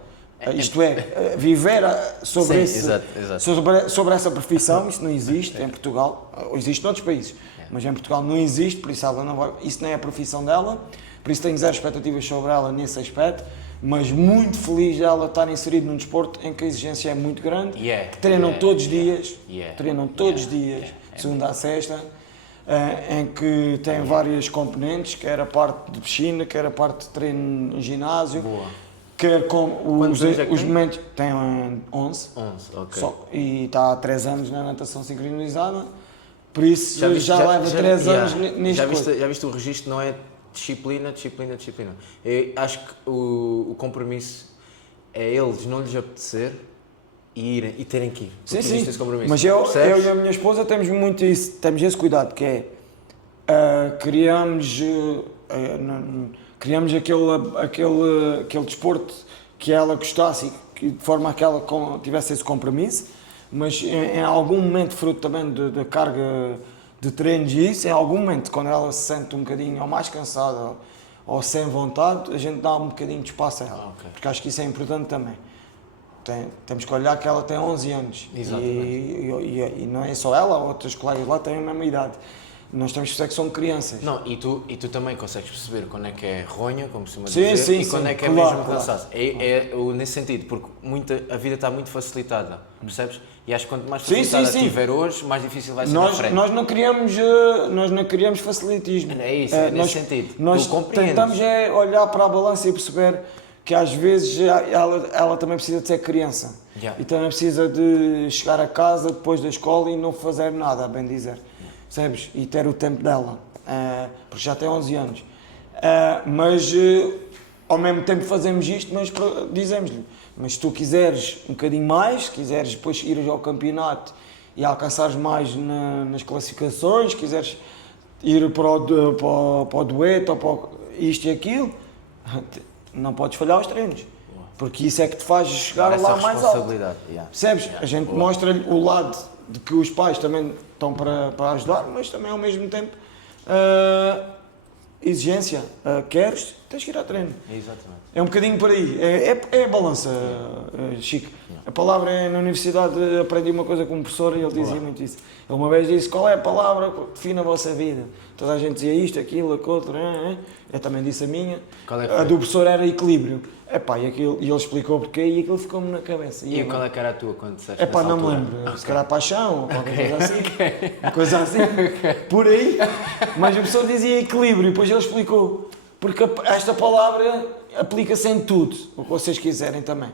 isto é, viver sobre, sobre essa profissão, isso não existe em Portugal, existe noutros países, mas em Portugal não existe, por isso isso não é a profissão dela, por isso tenho zero expectativas sobre ela nesse aspecto. Mas muito feliz dela estar inserida num desporto em que a exigência é muito grande, que treinam todos os dias, de segunda a sexta, em que tem várias componentes, quer a parte de piscina, quer a parte de treino em ginásio, quer com os momentos... Tem 11, ok. E está há 3 anos na natação sincronizada, por isso já leva 3 anos neste coisa. Já viste o registro, não é... Disciplina. Eu acho que o compromisso é eles não lhes apetecer e irem e terem que ir. Sim. Esse compromisso. Mas eu e a minha esposa temos muito isso, temos esse cuidado, que é criamos aquele desporto que ela gostasse e de forma a que ela tivesse esse compromisso, mas em algum momento, fruto também da carga de treinos e isso, em algum momento, quando ela se sente um bocadinho ou mais cansada ou sem vontade, a gente dá um bocadinho de espaço a ela, porque acho que isso é importante também. Temos que olhar que ela tem 11 anos e não é só ela, outros colegas lá têm a mesma idade, Nós temos que perceber que são crianças. Não, e tu também consegues perceber quando é que é ronha, como costuma Sim, dizer, sim, e quando sim, é que é claro, mesmo cansaço. Nesse sentido, porque a vida está muito facilitada, percebes? E acho que quanto mais Sim, facilitada sim, sim. tiver hoje, mais difícil vai ser na frente. Nós não criamos facilitismo. É isso, é nesse sentido. Nós Tu compreendes. tentamos olhar para a balança e perceber que às vezes ela também precisa de ser criança. Yeah. E também precisa de chegar a casa depois da escola e não fazer nada, a bem dizer. Percebes? E ter o tempo dela. Porque já tem 11 anos. Mas ao mesmo tempo fazemos isto, mas dizemos-lhe, mas se tu quiseres um bocadinho mais, se quiseres depois ir ao campeonato e alcançares mais nas classificações, quiseres ir para o dueto ou para isto e aquilo, não podes falhar os treinos. Porque isso é que te faz chegar lá mais alto. Yeah. Percebes? A gente mostra-lhe o lado de que os pais também estão para ajudar, mas também ao mesmo tempo exigência. Queres? Tens que ir ao treino. Exatamente. É um bocadinho por aí. É a balança, Chico. A palavra na universidade aprendi uma coisa com um professor e ele dizia muito isso. Ele uma vez disse: qual é a palavra que define a vossa vida? Toda a gente dizia isto, aquilo, aquilo. Eu também disse a minha. Qual é que A foi? do professor era equilíbrio. E ele explicou porquê e aquilo ficou-me na cabeça. E qual é que era a tua quando disseste Não nessa me altura? lembro. Se calhar paixão ou qualquer coisa assim. Uma coisa assim. Por aí. Mas o professor dizia equilíbrio e depois ele explicou. Porque esta palavra aplica-se em tudo, o que vocês quiserem também.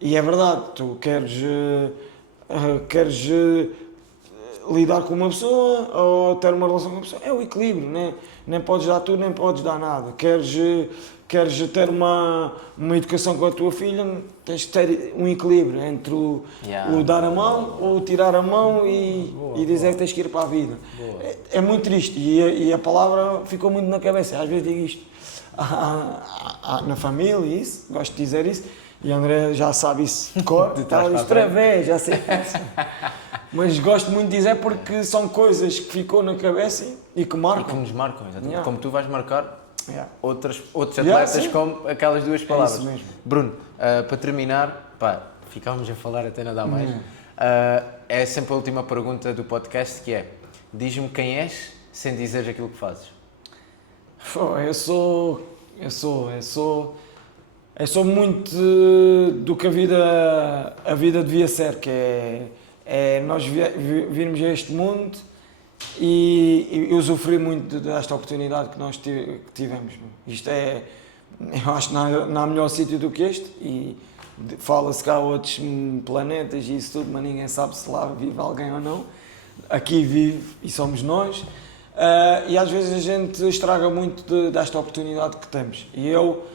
E é verdade, tu queres lidar com uma pessoa ou ter uma relação com uma pessoa, é o equilíbrio, né? Nem podes dar tudo, nem podes dar nada. Queres ter uma educação com a tua filha, tens de ter um equilíbrio entre o dar a mão ou tirar a mão e dizer que tens que ir para a vida. É muito triste e a palavra ficou muito na cabeça. Às vezes digo isto na família, isso, gosto de dizer isso, e a André já sabe isso de cor, outra vez, já sei isso. Mas gosto muito de dizer porque são coisas que ficou na cabeça e que marcam. E que nos marcam, exatamente. Yeah. Como tu vais marcar outros Yeah, atletas sim. com aquelas duas palavras. isso mesmo. Bruno, para terminar, ficávamos a falar até nada mais. É sempre a última pergunta do podcast, que é: diz-me quem és sem dizeres aquilo que fazes. Eu sou muito do que a vida devia ser, que é nós virmos a este mundo e usufruir muito desta oportunidade que nós tivemos. Isto eu acho que não há melhor sítio do que este e fala-se cá outros planetas e isso tudo, mas ninguém sabe se lá vive alguém ou não. Aqui vive e somos nós. E às vezes a gente estraga muito desta oportunidade que temos. E eu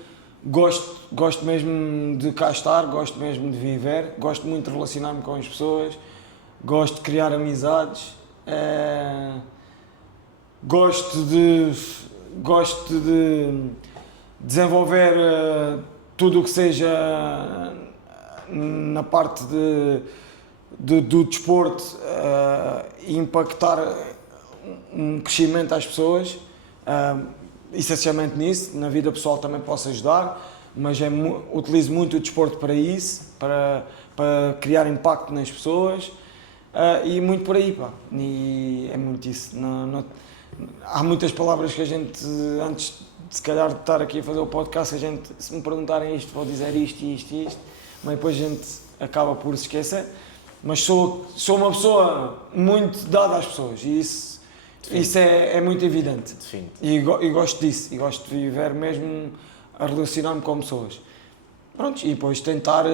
gosto mesmo de cá estar, gosto mesmo de viver, gosto muito de relacionar-me com as pessoas, gosto de criar amizades, gosto de desenvolver tudo o que seja na parte do desporto e impactar um crescimento às pessoas, essencialmente nisso. Na vida pessoal também posso ajudar, mas utilizo muito o desporto para isso, para criar impacto nas pessoas, e muito por aí, e é muito isso. Há muitas palavras que a gente, antes de se calhar de estar aqui a fazer o podcast, se me perguntarem isto, vou dizer isto e isto e isto, mas depois a gente acaba por se esquecer. Mas sou uma pessoa muito dada às pessoas e isso é muito evidente. E gosto disso, e gosto de viver mesmo a relacionar-me com pessoas. Pronto, e depois tentar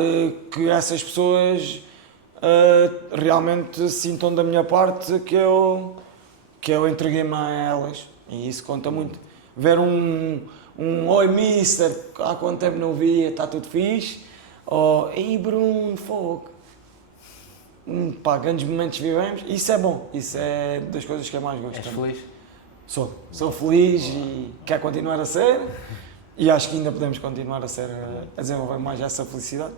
que essas pessoas realmente sintam da minha parte que eu entreguei-me a elas, e isso conta muito. Ver um oi mister, há quanto tempo não via, está tudo fixe, ou ei Bruno, fogo. Grandes momentos vivemos, isso é bom, isso é das coisas que eu mais gosto. És feliz? Sou feliz e quero continuar a ser, e acho que ainda podemos continuar a desenvolver mais essa felicidade,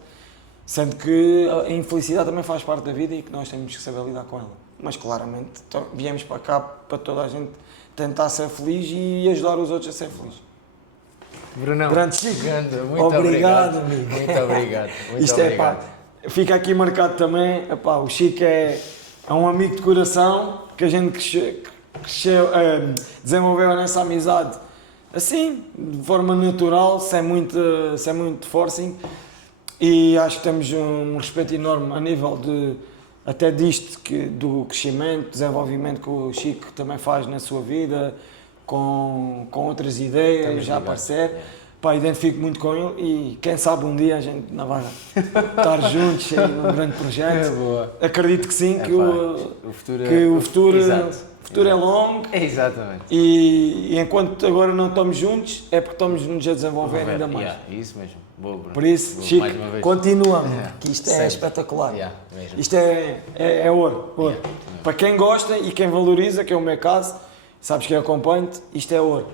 sendo que a infelicidade também faz parte da vida e que nós temos que saber lidar com ela. Mas claramente viemos para cá para toda a gente tentar ser feliz e ajudar os outros a ser felizes. Brunão, Grande Chico, muito obrigado, amigo. Muito obrigado. Isto obrigado. Fica aqui marcado também, o Chico é um amigo de coração, que a gente cresceu, desenvolveu a nossa amizade assim, de forma natural, sem muito forcing, e acho que temos um respeito enorme a nível de, até disto, do crescimento, desenvolvimento que o Chico também faz na sua vida, com outras ideias Estamos já a ligados. aparecer. Pá, identifico muito com ele e quem sabe um dia a gente não vai estar juntos num grande projeto. É boa. Acredito que sim, que o futuro, Exato. o futuro é longo Exatamente. e enquanto agora não estamos juntos é porque estamos-nos a desenvolver ainda mais. Yeah, isso mesmo. Boa, Bruno. Por isso, Boa, Chico, mais uma vez. continua, Yeah. que isto é Sempre. espetacular. Yeah, mesmo. Isto é ouro. Ouro. Yeah. Para quem gosta e quem valoriza, que é o meu caso, sabes que acompanho-te, isto é ouro.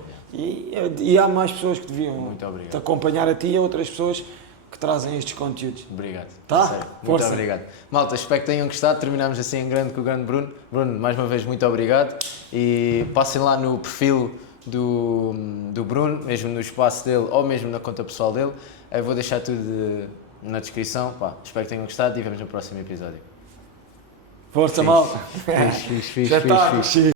E há mais pessoas que deviam Muito obrigado. te acompanhar a ti e a outras pessoas que trazem estes conteúdos. Obrigado. Tá? Sério, muito Força. obrigado. Malta, espero que tenham gostado. Terminamos assim em grande com o grande Bruno. Bruno, mais uma vez, muito obrigado. E passem lá no perfil do Bruno, mesmo no espaço dele ou mesmo na conta pessoal dele. Eu vou deixar tudo na descrição. Pá, espero que tenham gostado e vemos no próximo episódio. Força, mal. Fixe, Já está.